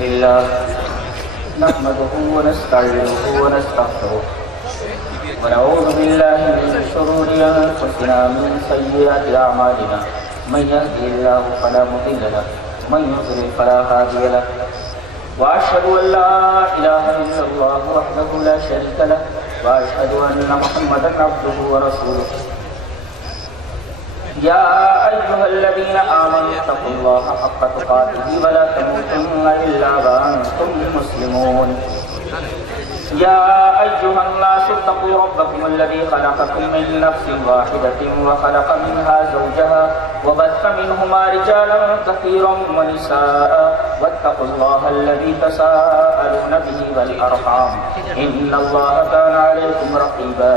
لله نحمده ونستعينه ونستغفره ونعوذ بالله من شرور أنفسنا من سيئات أعمالنا من يهده الله فلا مضل له ومن يضلل فلا هادي له وأشهد أن لا إله إلا الله وحده لا شريك له وأشهد أن محمدا عبده ورسوله يا أيها الذين آمنوا اتقوا الله حق تقاته ولا تموتن إلا وأنتم مسلمون يا أيها الناس اتقوا ربكم الذي خلقكم من نفس واحدة وخلق منها زوجها وبث منهما رجالا كثيرا ونساء واتقوا الله الذي تساءلون به والأرحام إن الله كان عليكم رقيبا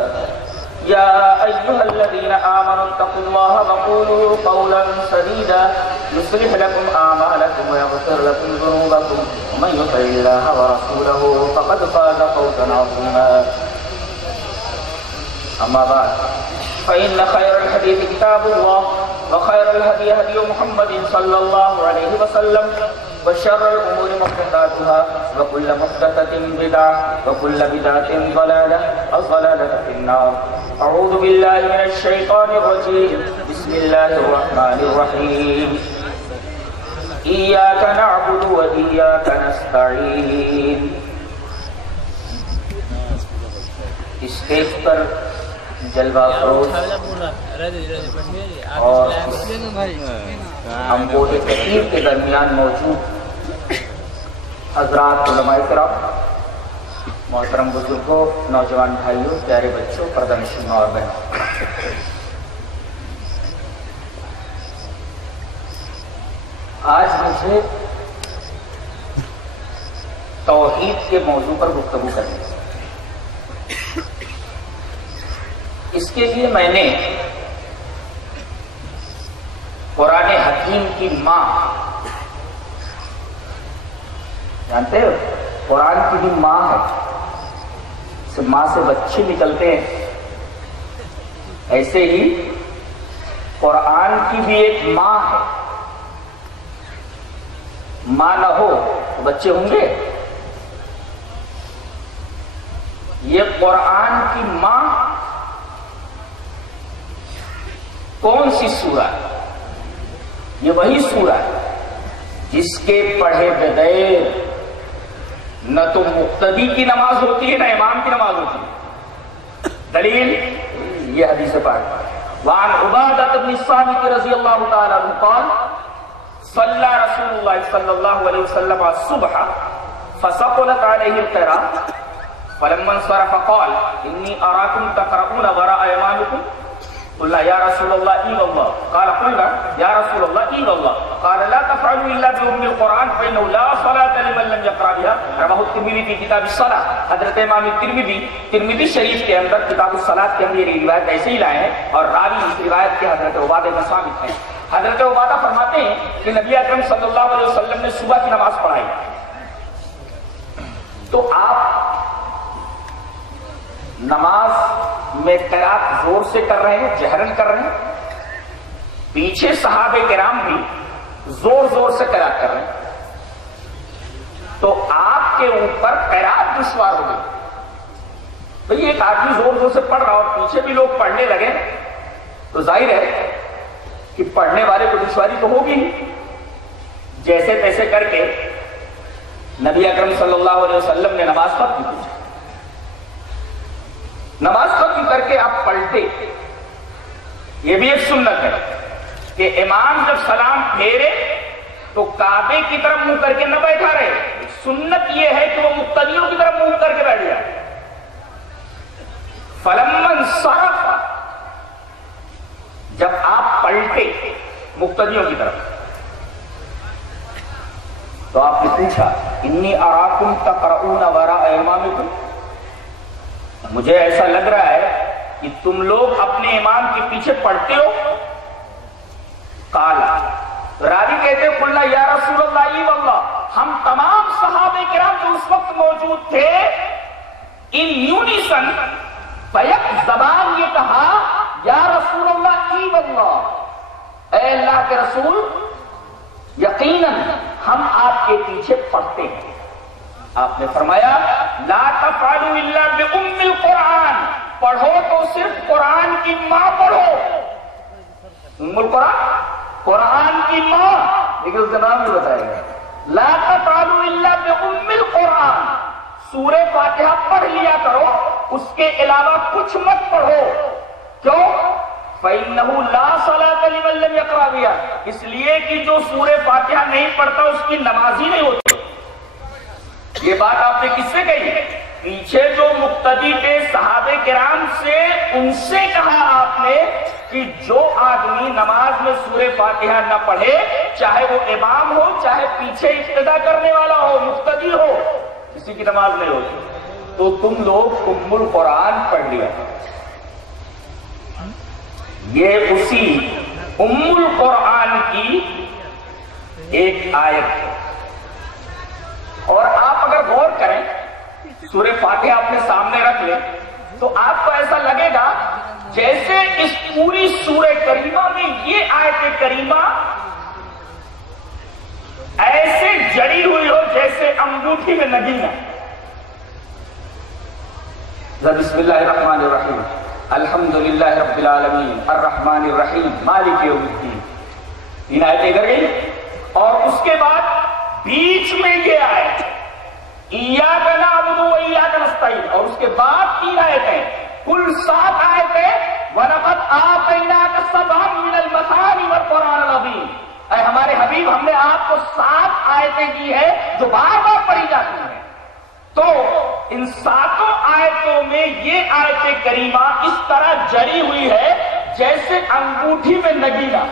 يا أيها الذين آمنوا اتقوا الله وقولوا قولا سديدا يصلح لكم أعمالكم ويغفر لكم ذنوبكم ومن يطع الله ورسوله فقد فاز فوزا عظيما أما بعد فإن خير الحديث كتاب الله وخير الهدي هدي محمد صلى الله عليه وسلم وشر الأمور محدثاتها وكل محدثة بدعة وكل بدعة ضلالة الضلالة في النار أعوذ بالله من الشيطان الرجيم بسم الله الرحمن الرحيم إياك نعبد وإياك نستعين اسٹیج پر جلوہ فروز اور ہم بہت کثیر کے درمیان موجود حضرات علماء کرام، محترم بزرگوں، نوجوان بھائیوں، پیارے بچوں، پردہ نشین اور بہنوں، آج مجھے توحید کے موضوع پر گفتگو کرنی ہے۔ اس کے لیے میں نے قرآن حکیم کی ماں، جانتے ہو قرآن کی بھی ماں ہے، ماں سے بچے نکلتے ہیں، ایسے ہی قرآن کی بھی ایک ماں ہے۔ ماں نہ ہو تو بچے ہوں گے؟ یہ قرآن کی ماں کون سی سورہ ہے؟ یہ وہی سورہ ہے جس کے پڑھے بغیر نہ تو مقتدی کی نماز ہوتی ہے نہ امام کی نماز ہوتی ہے۔ دلیل یہ حدیث پاک، وعن عبادہ بن الصامت رضی اللہ تعالی عنہ قال صلی رسول اللہ صلی اللہ علیہ وسلم الصبح فثقلت علیہ القراءۃ فلما انصرف قال انی اراکم تقرؤون وراء ایمانکم قلنا یا رسول اللہ ای واللہ قال قلنا یا رسول اللہ ای واللہ قال لا تفعلوا الا بأم القرآن فإنه لا صلاة لمن لم يقرأ بها رواه الترمذی فی کتاب الصلاۃ۔ حضرت امام ترمذی شریف کے اندر کتاب الصلاۃ کے اندر یہ روایت ایسے ہی لائے ہیں اور راوی اس روایت کے حضرت عبادہ بن صامت ہیں۔ حضرت عبادہ فرماتے ہیں کہ نبی اکرم صلی اللہ علیہ وسلم نے صبح کی نماز پڑھائی تو آپ نماز میں قرات زور سے کر رہے ہیں، جہرن کر رہے ہیں، پیچھے صحابہ کرام بھی زور زور سے قرات کر رہے ہیں، تو آپ کے اوپر قرات دشوار ہو گئی۔ بھئی ایک آدمی زور زور سے پڑھ رہا اور پیچھے بھی لوگ پڑھنے لگے تو ظاہر ہے کہ پڑھنے والے کو دشواری تو ہوگی۔ جیسے تیسے کر کے نبی اکرم صلی اللہ علیہ وسلم نے نماز ختم کی۔ نماز ختم کر کے آپ پلٹے، یہ بھی ایک سنت ہے کہ امام جب سلام پھیرے تو کعبے کی طرف منہ کر کے نہ بیٹھا رہے، سنت یہ ہے کہ وہ مقتدیوں کی طرف منہ کر کے بیٹھ جائے۔ فلما انصرف، جب آپ پلٹے مقتدیوں کی طرف تو آپ نے پوچھا انی اراکم تقرؤون وراء امامکم، مجھے ایسا لگ رہا ہے کہ تم لوگ اپنے امام کے پیچھے پڑھتے ہو۔ قال، راوی کہتے ہیں قلنا یا رسول اللہ ای واللہ، ہم تمام صحابہ کرام جو اس وقت موجود تھے ان یونیسن بیک زبان یہ کہا یا رسول اللہ ای واللہ، اے اللہ کے رسول یقیناً ہم آپ کے پیچھے پڑھتے ہیں. آپ نے فرمایا لا تفعلوا الا بأم القرآن، پڑھو تو صرف قرآن کی ماں پڑھو. ام القرآن قرآن کی ماں، لیکن اس کا نام بھی بتائے گا. لا تفعلوا الا بأم القرآن، سورہ فاتحہ پڑھ لیا کرو، اس کے علاوہ کچھ مت پڑھو. کیوں؟ فَإِنَّهُ لَا صَلَاةَ لِمَن لَّمْ يَقْرَأْ بِهَا، اس لیے کہ جو سورہ فاتحہ نہیں پڑھتا اس کی نماز ہی نہیں ہوتی. یہ بات آپ نے کس سے کہی؟ پیچھے جو مقتدی تھے صحابہ کرام سے، ان سے کہا آپ نے کہ جو آدمی نماز میں سورہ فاتحہ نہ پڑھے، چاہے وہ امام ہو چاہے پیچھے اقتدا کرنے والا ہو، مقتدی ہو، کسی کی نماز نہیں ہوتی. تو تم لوگ ام القرآن پڑھ لیا. یہ اسی ام القرآن کی ایک آیت ہے. اور آپ اگر غور کریں، سورہ فاتحہ اپنے سامنے رکھ لیں تو آپ کو ایسا لگے گا جیسے اس پوری سورہ کریمہ میں یہ آیت کریمہ ایسے جڑی ہوئی ہو جیسے انگوٹھی میں نگین ہے. بسم اللہ الرحمن الرحیم الحمدللہ رب العالمین الرحمن الرحیم مالک یوم الدین. تین آیتیں کر گئی اور اس کے بعد بیچ میں یہ آیت ایاک نعبد و ایاک نستعین، اور اس کے بعد تین آیتیں، کل 7 آیتیں. وَلَقَدْ آتَيْنَاكَ سَبْعًا مِنَ الْمَثَانِِ وَالْقُرْآنِ الْعَظِيمِ، اے ہمارے حبیب ہم نے آپ کو 7 آیتیں دی ہیں جو بار بار پڑھی جاتی ہیں. تو ان 7 آیتوں میں یہ آیت کریمہ اس طرح جڑی ہوئی ہے جیسے انگوٹھی میں نگینا.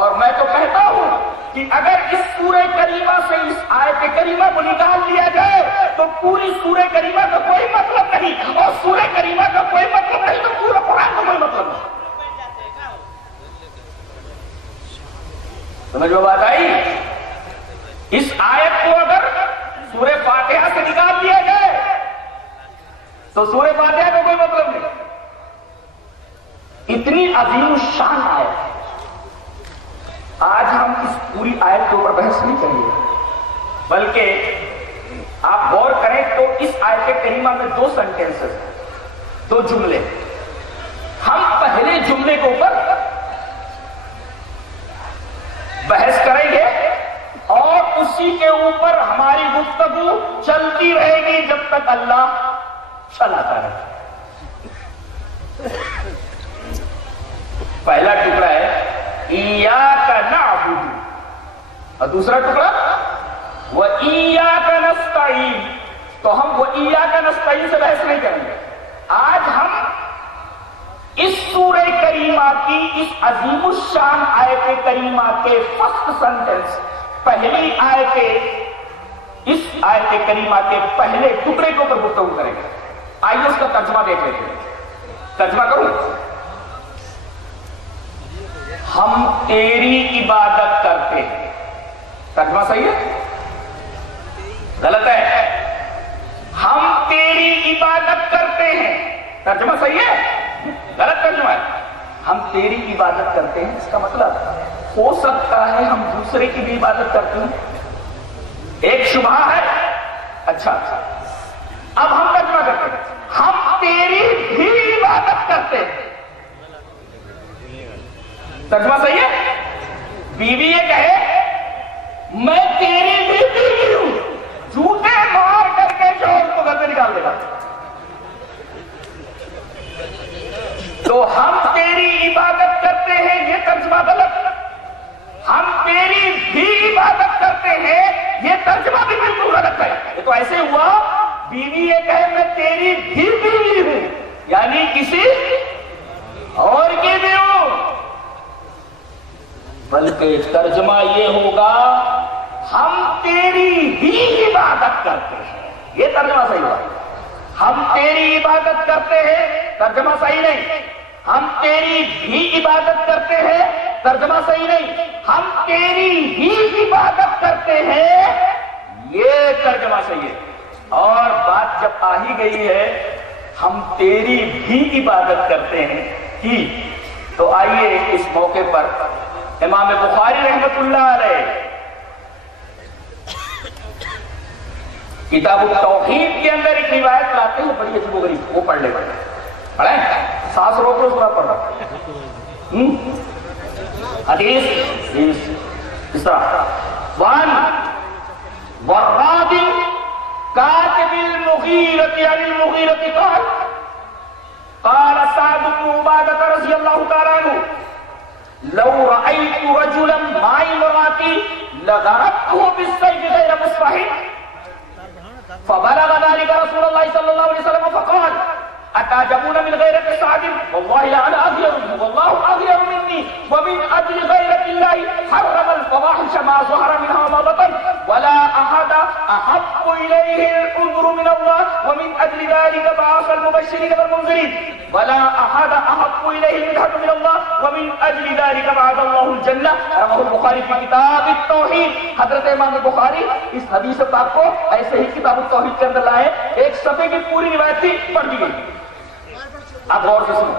اور میں تو کہتا ہوں کہ اگر اس سورہ کریمہ سے اس آیت کریمہ کو نکال لیا جائے تو پوری سورہ کریمہ کا کوئی مطلب نہیں، اور سورہ کریمہ کا کوئی مطلب نہیں تو پورا قرآن کا کوئی مطلب نہیں. سمجھ میں بات آئی؟ اس آیت کو اگر سورہ فاتحہ سے نکال دیا جائے تو سورہ فاتحہ کا کوئی مطلب نہیں. اتنی عظیم الشان آیت ہے. آج ہم اس پوری آیت کے اوپر بحث نہیں کریں گے، بلکہ آپ غور کریں تو اس آیت کریمہ میں 2 سینٹینسز ہیں، 2 جملے. ہم پہلے جملے کے اوپر بحث کریں گے اور اسی کے اوپر ہماری گفتگو چلتی رہے گی جب تک اللہ چلاتا رہے. پہلا ٹکڑا ہے ایاک نعبد اور دوسرا ٹکڑا وَإِيَّاكَ نَسْتَعِينُ. تو ہم وَإِيَّاكَ نَسْتَعِينُ سے بحث نہیں کریں گے. آج ہم اس سورہ کریمہ کی اس عظیم الشان آیت کریمہ کے فرسٹ سینٹنس، پہلی آیت، اس آیت کریمہ کے پہلے ٹکڑے کے اوپر گفتگو کریں گے. آئیے اس کا ترجمہ دیکھ لیتے ہیں. ترجمہ کروں؟ ہم تیری عبادت کرتے ہیں. ترجمہ صحیح ہے؟ غلط ہے. ہم تیری عبادت کرتے ہیں. ترجمہ صحیح ہے؟ غلط ترجمہ ہے. ہم تیری عبادت کرتے ہیں، اس کا مطلب ہو سکتا ہے ہم دوسرے کی بھی عبادت کرتے ہیں. ایک شبہ ہے. اچھا اب ہم ترجمہ کرتے ہیں ہم تیری بھی عبادت کرتے ہیں. ترجمہ صحیح ہے؟ بیوی یہ کہے میں تیری بھی بیوی ہوں، جوتے مار کر کے شوہر کو گھر سے نکال دے گا. تو ہم تیری عبادت کرتے ہیں، یہ ترجمہ غلط. ہم تیری بھی عبادت کرتے ہیں، یہ ترجمہ بھی بالکل غلط ہے. یہ تو ایسے ہوا بیوی یہ کہے میں تیری بھی بیوی ہوں، یعنی کسی اور کی بھی ہوں. بلکہ ترجمہ یہ ہوگا ہم تیری ہی عبادت کرتے ہیں. یہ ترجمہ صحیح ہوا. ہم تیری عبادت کرتے ہیں، ترجمہ صحیح نہیں. ہم تیری بھی عبادت کرتے ہیں، ترجمہ صحیح نہیں. ہم تیری ہی عبادت کرتے ہیں، یہ ترجمہ صحیح ہے. اور بات جب آ ہی گئی ہے ہم تیری بھی عبادت کرتے ہیں ہی، تو آئیے اس موقع پر امام بخاری رحمت اللہ علیہ کتاب التوحید کے اندر ایک روایت لاتے ہیں بڑی عجیب و غریب، وہ پڑھ لے پڑھیں ساس روک لو اس پڑھ رہا حدیث اس طرح وان وراد کاتب المغیرة عن المغیرة قال قال سعد بن عبادة رضی اللہ تعالیٰ عنہ لو رأيت رجلا مع امرأتي لضربته بالسيف غير مصفح فبلغ ذلك رسول الله صلى الله عليه وسلم فقال أتعجبون من غيرة سعد والله لأنا أغير والله أغير مني ومن أجل غيرة الله حرم الفواحش ما ظهر منها وما بطن ولا أحد أحب إليه الأنظر من الله ومن أجل ذلك بعث المبشرين والمنذرين ولا أحد أحب إليه المدحة من الله ومن أجل ذلك بعث الله الجنة رواه البخاري في كتاب التوحيد. حضرت امام بخاری اس حدیث پاک کو ایسے ہی کتاب التوحید کے اندر لائے، ایک صفحے کی پوری روایت تھی پڑھ دی گئی. اب غور سے سنو،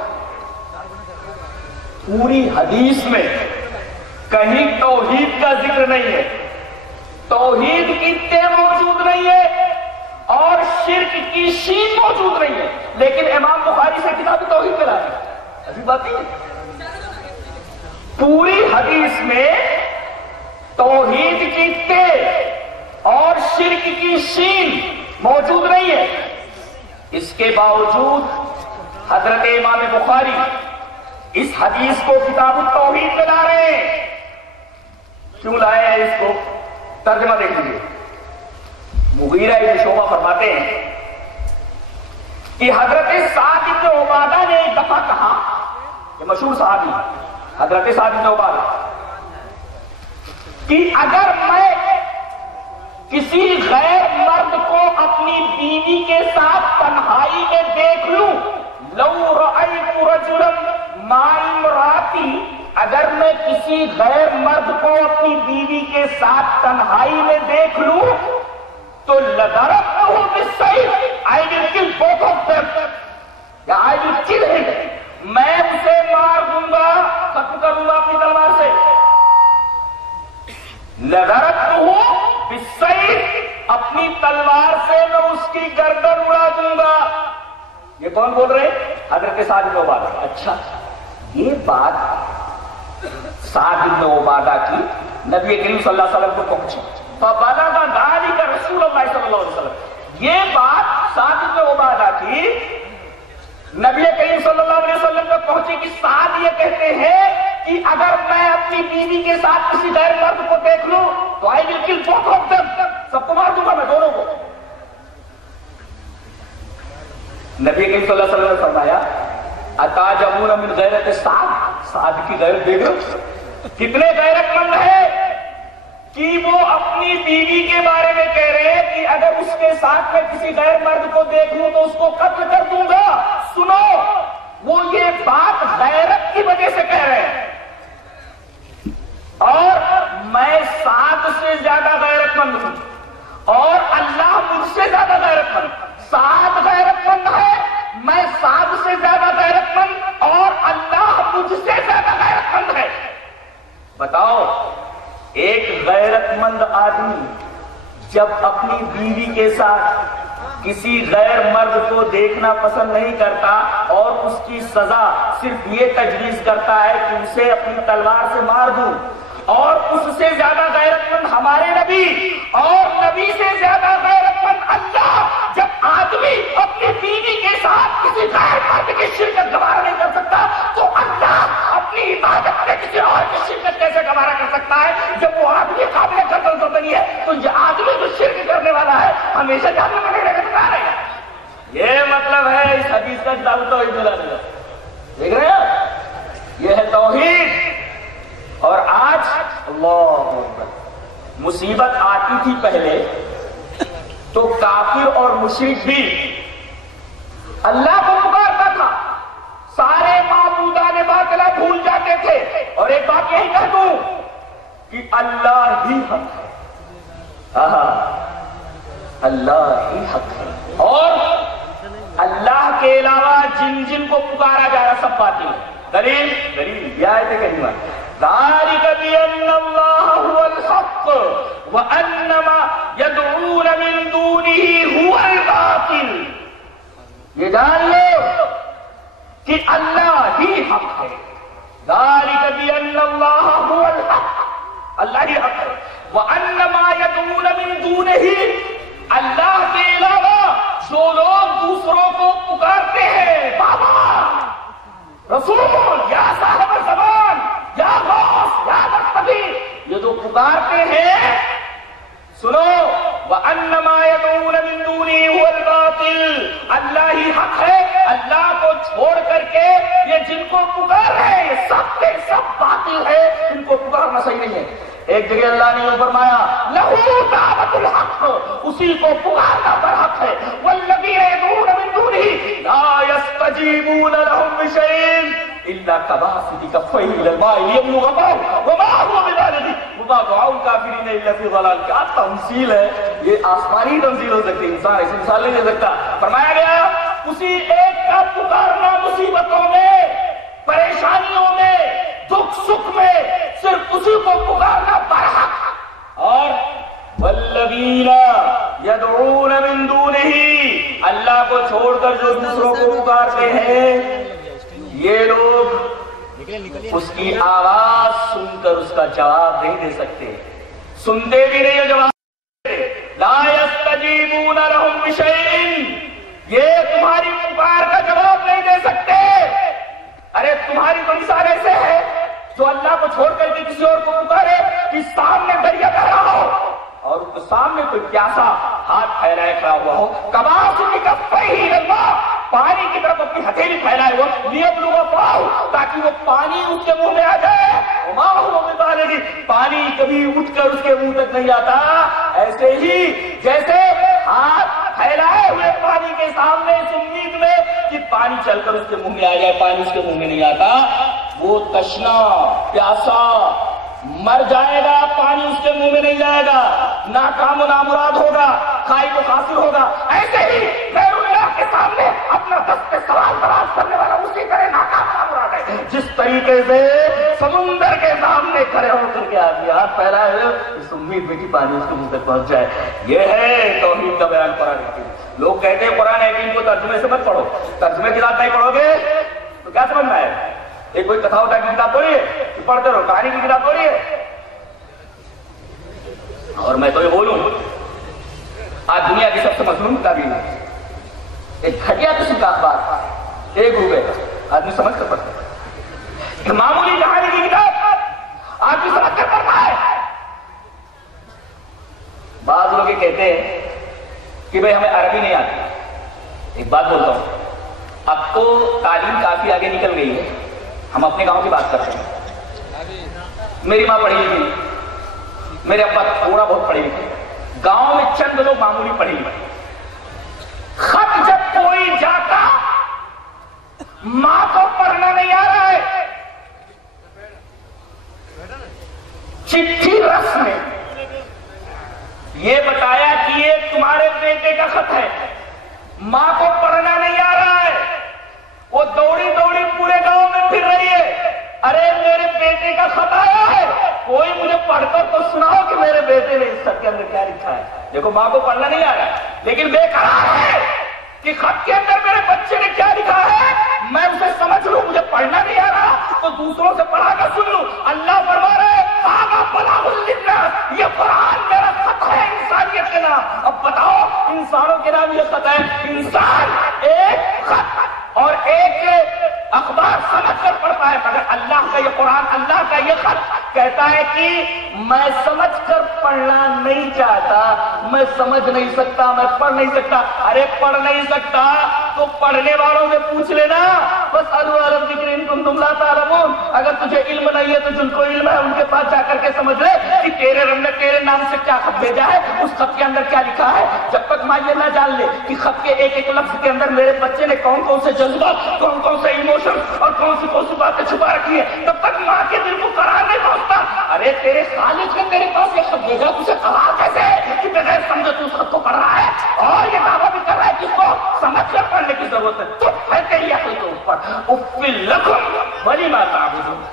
پوری حدیث میں کہیں توحید کا ذکر نہیں ہے، توحید کی تے موجود نہیں ہے اور شرک کی شین موجود نہیں ہے، لیکن امام بخاری سے کتاب توحید میں لائے. عجیب بات نہیں ہے، پوری حدیث میں توحید کی تے اور شرک کی شین موجود نہیں ہے. اس کے باوجود حضرت امام بخاری اس حدیث کو کتاب التوحید میں لا رہے ہیں. کیوں لائے ہیں اس کو؟ ترجمہ دیکھ لیجیے. مغیرہ ابن شعبہ فرماتے ہیں کہ حضرت سعد بن عبادہ نے ایک دفعہ کہا، یہ مشہور صحابی حضرت سعد بن عبادہ، کہ اگر میں کسی غیر مرد کو اپنی بیوی کے ساتھ تنہائی میں دیکھ لوں، لو رأیت رجلا مع امرأتی، اگر میں کسی غیر مرد کو اپنی بیوی کے ساتھ تنہائی میں دیکھ لوں تو لضربته بالسیف، I will kill both of them یا I will kill him، میں اسے مار دوں گا، ختم کروں گا اپنی تلوار سے. لضربته بالسیف، اپنی تلوار سے میں اس کی گردن اڑا دوں گا. یہ کون بول رہے ہیں؟ حضرت سعد بن عبادہ. اچھا، یہ بات سعد بن عبادہ کی نبی کریم صلی اللہ علیہ وسلم کو پہنچی. فبلغ ذلك رسول اللہ صلی اللہ علیہ وسلم، یہ بات سعد بن عبادہ کی نبی کریم صلی اللہ علیہ وسلم کو پہنچی کہ سعد یہ کہتے ہیں کہ اگر میں اپنی بیوی کے ساتھ کسی غیر مرد کو دیکھ لوں تو I will kill both of them، سب کو مار دوں گا میں، دونوں کو. نبی کریم صلی اللہ علیہ وسلم نے فرمایا اتعجبون من غیرت سعد، سعد کی غیرت دیکھ لو، کتنے غیرت مند ہے کہ وہ اپنی بیوی کے بارے میں کہہ رہے ہیں کہ اگر اس کے ساتھ میں کسی غیر مرد کو دیکھ لوں تو اس کو قتل کر دوں گا. سنو، وہ یہ بات غیرت کی وجہ سے کہہ رہے ہیں، اور میں سعد سے زیادہ غیرت مند ہوں اور اللہ مجھ سے زیادہ غیرت مند. سعد غیرت مند ہے، میں سعد سے زیادہ غیرت مند اور اللہ مجھ سے زیادہ غیرت مند ہے. بتاؤ، ایک غیرت مند آدمی جب اپنی بیوی کے ساتھ کسی غیر مرد کو دیکھنا پسند نہیں کرتا اور اس کی سزا صرف یہ تجویز کرتا ہے کہ اسے اپنی تلوار سے مار دوں، اور اس سے زیادہ غیرت مند ہمارے نبی اور نبی سے زیادہ غیرت مند اللہ، جب آدمی اپنی بیوی کے ساتھ کسی غیر مرد کی شرکت گوارا نہیں کر سکتا تو اللہ اپنی عبادت میں کسی اور کی شرکت کیسے گوارا کر سکتا ہے؟ جب وہ آدمی قابل قتل تو نہیں ہے تو یہ آدمی جو شرک کرنے والا ہے ہمیشہ جہنم میں رہنے کا رہے گا. یہ مطلب ہے اس حدیث کا کتاب توحید میں لانے کا. دیکھ رہے ہیں، یہ ہے توحید. اور آج اللہ مصیبت آتی تھی پہلے تو کافر اور مشرک بھی اللہ کو پکارتا تھا، سارے معبودان باطلہ بھول جاتے تھے. اور ایک بات یہی کہہ دوں کہ اللہ ہی حق ہے، اللہ ہی حق ہے، اور اللہ کے علاوہ جن جن کو پکارا جا رہا سب باطل ہے. دلیل یہ آیت کریمہ ذالک بأن اللہ هو الحق وأن ما يدعون من دونه یہ جان لو کہ اللہ ہی حق ہے. ذالک بأن اللہ هو الحق، اللہ ہی حق ہے. وأن ما يدعون من دونه، اللہ کے علاوہ جو لوگ دوسروں کو پکارتے ہیں، بابا، رسول، یا صاحب زمان، یا غوث، یا مقتدی، یہ جو پکارتے ہیں، سنو، وَأَنَّ مَا يَدْعُونَ مِن دُونِهِ هُوَ الْبَاطِلُ، اللہ ہی حق ہے. اللہ کو چھوڑ کر کے یہ جن کو پکار رہے ہیں یہ سب کے سب باطل ہے، ان کو پکارنا صحیح نہیں ہے. ایک جگہ اللہ نے یہ فرمایا لَهُ دَعْوَةُ الْحَقِّ، اسی کو پکارنا برحق ہے. وَالَّذِينَ يَدْعُونَ مِن دُونِهِ لَا يَسْتَجِيبُونَ لَهُم بِشَيْءٍ إِلَّا كَبَاسِطِ كَفَّيْهِ إِلَى الْمَاءِ لِيَبْلُغَ فَاهُ وَمَا هُوَ بِبَالِغِهِ وَمَا دُعَاءُ الْكَافِرِينَ إِلَّا فِي ضَلَالٍ. کیا تمثیل ہے، یہ آسمانی تمثیل ہو سکتی ہے، انسان ایسی مثال نہیں دے سکتا. فرمایا گیا اسی ایک کا پکارنا مصیبتوں میں، پریشانیوں میں، دکھ سکھ میں، صرف اسی کو پکارنا برحق. اور والذین یدعون من دونہ، اللہ کو چھوڑ کر جو دوسروں کو پکارتے ہیں، یہ لوگ اس کی آواز سن کر اس کا جواب نہیں دے سکتے، سنتے بھی نہیں جواب. لا یستجیبون لہم بشیء، یہ تمہاری پکار کا جواب نہیں دے سکتے. ارے تمہاری تو مثال ایسے ہے جو اللہ کو چھوڑ کر کے کسی اور کو پکارے کہ سامنے دریا بہ رہا ہو اور اس کے سامنے کوئی پیاسا ہاتھ پھیلائے کھڑا ہوا ہو، کباسط کفیہ الی الماء، پانی کی طرف اپنی ہتھیلی پھیلائے ہوا، لیبلغ فاہ، تاکہ وہ پانی اس کے منہ میں آ جائے. وما هو ببالغ، پانی کبھی اٹھ کر اس کے منہ تک نہیں آتا. ایسے ہی جیسے ہاتھ پھیلائے ہوئے پانی کے سامنے اس امید میں کہ پانی چل کر اس کے منہ میں آ جائے، پانی اس کے منہ میں نہیں آتا. وہ تشنا پیاسا مر جائے گا، پانی اس کے منہ میں نہیں جائے گا، ناکام و نامراد ہوگا، خائب و خاسر ہوگا. ایسے ہی غیر اللہ کے سامنے اپنا دست سوال دراز کرنے والا اسی طرح ناکام و نامراد ہے. جس طریقے سے سمندر کے سامنے کھڑے ہو کر کے آدمی ہاتھ پھیلا ہے اس امید میں کہ پانی اس کے منہ تک پہنچ جائے. یہ ہے توحید کا بیان قرآن حکیم. لوگ کہتے ہیں قرآن حکیم کو ترجمے سے مت پڑھو، ترجمے کے ساتھ نہیں پڑھو گے تو کیا سمجھنا ہے؟ ایک کوئی کتھا ہوتا ہے کی کتاب پڑھیے کہ پڑھتے رہو، کہانی کی کتاب پڑھیے. اور میں تو یہ بولوں آج دنیا کی سب سے مظلوم کتابیں ایک گھٹیا قسم کا اخبار، 1 روپے کا، آدمی سمجھ کر پڑھتا ہے. معمولی کہانی کی کتاب آدمی سمجھ کر پڑھتا ہے. بعض لوگ یہ کہتے ہیں کہ بھئی ہمیں عربی نہیں آتی. ایک بات بولتا ہوں، اب تو تعلیم کافی آگے نکل گئی ہے. ہم اپنے گاؤں کی بات کرتے ہیں. میری ماں پڑھی لکھی، میرے ابا تھوڑا بہت پڑھے لکھے، گاؤں میں چند لوگ معمولی پڑھے لکھے. خط جب کوئی جاتا، ماں کو پڑھنا نہیں آ رہا ہے، چٹھی رس میں یہ بتایا کہ یہ تمہارے بیٹے کا خط ہے، ماں کو پڑھنا نہیں آ رہا ہے، وہ دوڑی دوڑی پورے گاؤں میں پھر رہی ہے. ارے میرے بیٹے کا خط آیا ہے، کوئی مجھے پڑھ کر تو سناؤ کہ میرے بیٹے نے اس خط کے اندر کیا لکھا ہے. دیکھو ماں کو پڑھنا نہیں آ رہا ہے لیکن بے قرار ہے کہ خط کے اندر میرے بچے نے کیا لکھا ہے میں اسے سمجھ لوں. مجھے پڑھنا نہیں آ رہا تو دوسروں سے پڑھا کر سن لوں. اللہ فرما رہے یہ قرآن میرا خط ہے انسانیت کے نام. اب بتاؤ انسانوں کے نام یہ خط ہے. انسان ایک خط اور ایک اخبار سمجھ کر پڑھتا ہے، مگر اللہ کا یہ قرآن، اللہ کا یہ خط کہتا ہے کہ میں سمجھ کر پڑھنا نہیں چاہتا، میں سمجھ نہیں سکتا، میں پڑھ نہیں سکتا. ارے پڑھ نہیں سکتا تو پڑھنے والوں سے پوچھ لینا. بس العلم ذکر ان کنتم لا تعلمون. اگر تجھے علم نہیں ہے تو جن کو علم ہے ان کے پاس جا کر کے سمجھ لے کہ تیرے رب نے تیرے نام سے کیا خط بھیجا ہے، اس خط کے اندر کیا لکھا ہے. جب تک ماں یہ نہ جان لے کہ خط کے ایک ایک لفظ کے اندر میرے بچے نے کون کون سے جذبات، کون کون سے ایموشن اور کون سی باتیں چھپا رکھی ہیں، تب تک ماں کے دل کو قرار نہیں پہنچتا. ارے تیرے خالق نے تیرے پاس یہ خط بھیجا، تجھے قرار کیسے ہے کہ بغیر سمجھے تو اس خط کو پڑھ رہا ہے اور یہ دعویٰ بھی کر رہا ہے کہ اس کو سمجھ کر پڑھنے کی ضرورت ہے. تو ہے تیری عقل کے اوپر. اف لکم ولما تعبدون.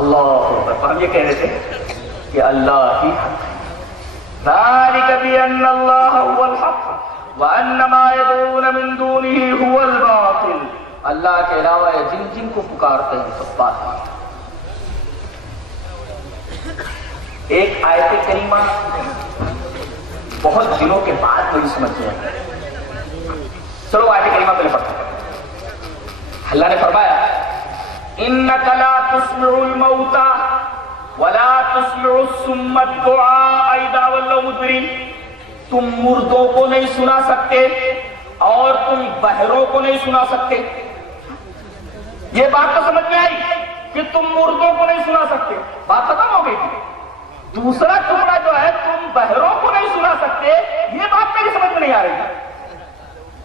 اللہ اکبر. ہم یہ کہہ رہے تھے کہ اللہ ہی ذالک بأن اللہ هو الحق وأن ما يدعون من دونه هو الباطل. اللہ کے علاوہ جن جن کو پکارتے ہیں سب باطل. ایک آیت کریمہ بہت دنوں کے بعد کوئی سمجھ گیا. چلو آیت کریمہ پہلے پڑھتے ہیں. اللہ نے فرمایا انک لا تسمع الموتى ولا تسمع الصم الدعاء اذا ولوا مدبرين. تم مردوں کو نہیں سنا سکتے اور تم بہروں کو نہیں سنا سکتے. یہ بات تو سمجھ میں آئی کہ تم مردوں کو نہیں سنا سکتے, بات ختم ہو گئی تھی. دوسرا ٹکڑا جو ہے تم بہروں کو نہیں سنا سکتے, یہ بات میری سمجھ میں نہیں آ رہی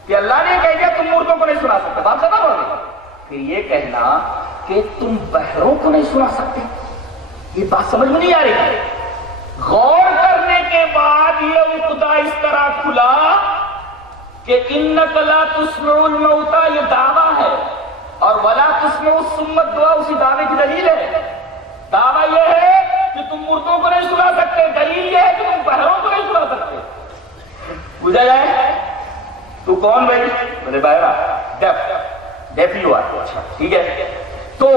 کہ اللہ نے کہہ دیا تم مردوں کو نہیں سنا سکتے, بات ختم ہو گئی. پھر یہ کہنا کہ تم بہروں کو نہیں سنا سکتے, یہ بات سمجھ میں نہیں آ رہی. غور کرنے کے بعد یہ عقدہ اس طرح کھلا کہ انک لا تسمع الموتى یہ دعویٰ ہے اور ولا تسمع الصم الدعاء اسی دعوے کی دلیل ہے. دعویٰ یہ ہے کہ تم مردوں کو نہیں سنا سکتے, دلیل یہ ہے کہ تم بہروں کو نہیں سنا سکتے. پوچھا جائے تو کون بھائی؟ بولے بہرا, ڈیف یو آر. اچھا ٹھیک ہے, تو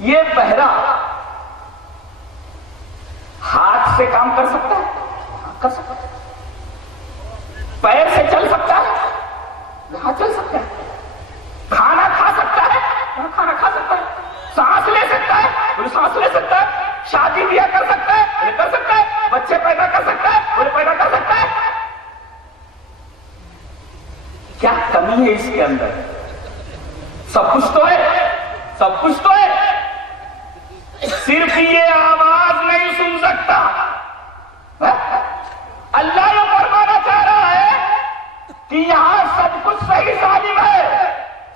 یہ بہرا ہاتھ سے کام کر سکتا ہے؟ کر سکتا ہے. پیر سے چل سکتا ہے؟ یہاں چل سکتا ہے. کھانا کھا سکتا ہے؟ یہاں کھانا کھا سکتا ہے. سانس لے سکتا ہے؟ بولے سانس لے سکتا ہے. شادی بیاہ کر سکتا ہے؟ بولے کر سکتا ہے. بچے پیدا کر سکتا ہے؟ بولے پیدا کر سکتا ہے. کیا کمی ہے اس کے اندر؟ سب کچھ تو ہے, سب کچھ تو ہے, صرف یہ آواز نہیں سن سکتا. اللہ یہ فرمانا چاہ رہا ہے کہ یہاں سب کچھ صحیح سالم ہے,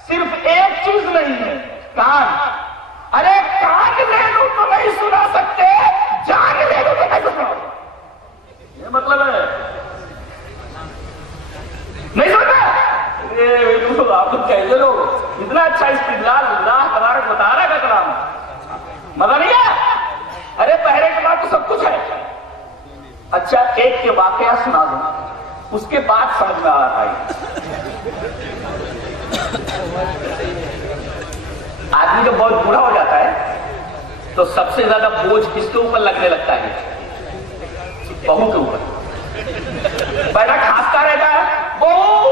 صرف ایک چیز نہیں ہے, کان. ارے کان لے لوں تو نہیں سنا سکتے, جان لے لوں تو نہیں سنا. یہ مطلب ہے نہیں سنتا. آپ تو کہتے لوگ اتنا اچھا استدلال اللہ تبارک و تعالیٰ کا کلام, مزہ نہیں ہے. ارے پہلے کے بعد تو سب کچھ ہے. اچھا ایک کے واقعہ سنا دوں, اس کے بعد سمجھ میں آ رہا ہے. آدمی جب بہت بوڑھا ہو جاتا ہے تو سب سے زیادہ بوجھ کس کے اوپر لگنے لگتا ہے؟ بہو کے اوپر. بیٹا کھانستا رہتا ہے, بہو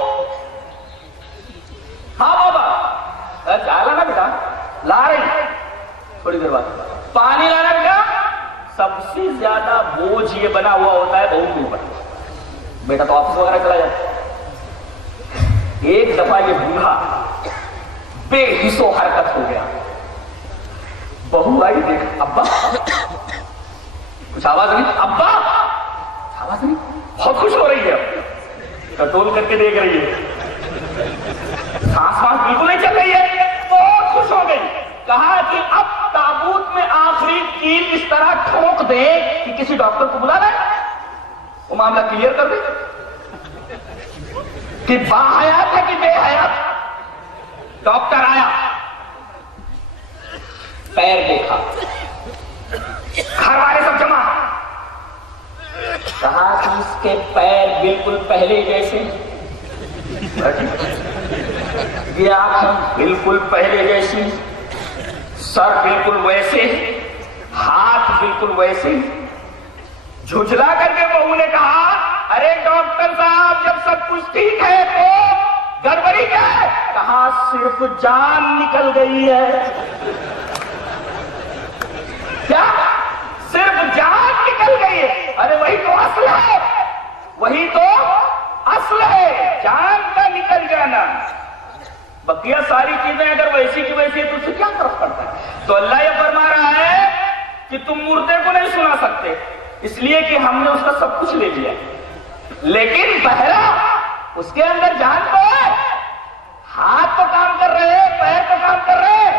ہاں بابا ڈالا نا بیٹا, لا رہی. تھوڑی دیر بعد پانی لانا بیٹا. سب سے زیادہ بوجھ یہ بنا ہوا ہوتا ہے بہو کے اوپر. بیٹا تو آفس وغیرہ چلا جاتا. ایک دفعہ یہ بوڑھا بے حس و حرکت ہو گیا. بہو آئی, دیکھ ابا, کچھ آواز نہیں, ابا آواز نہیں. بہت خوش ہو رہی ہے, کنٹرول کر کے دیکھ رہی ہے, سانس وانس بالکل نہیں چل رہی ہے, بہت خوش ہو گئی. کہا کہ اب تابوت میں آخری کیل اس طرح ٹھوک دے کہ کسی ڈاکٹر کو بلا لیں, وہ معاملہ کلیئر کر دے کہ با حیات ہے کہ بے حیات. ڈاکٹر آیا, پیر دیکھا, گھر والے سب جمع. کہا کہ اس کے پیر بالکل پہلے جیسے, یہ آنکھیں بالکل پہلے جیسی, سر بالکل ویسے, ہاتھ بالکل ویسے. جھجلا کر کے بہو نے کہا ارے ڈاکٹر صاحب جب سب کچھ ٹھیک ہے تو گڑبڑی کیا ہے؟ کہا صرف جان نکل گئی ہے. کیا صرف جان نکل گئی ہے؟ ارے وہی تو اصل ہے, وہی تو اصل ہے, جان کا نکل جانا. بقیہ ساری چیزیں اگر ویسی کی ویسی تو اس سے کیا فرق پڑتا ہے؟ تو اللہ یہ فرما رہا ہے کہ تم مردے کو نہیں سنا سکتے اس لیے کہ ہم نے اس کا سب کچھ لے لیا, لیکن بہرا اس کے اندر جان تو ہے, ہاتھ تو کام کر رہے ہیں, پیر تو کام کر رہے ہیں.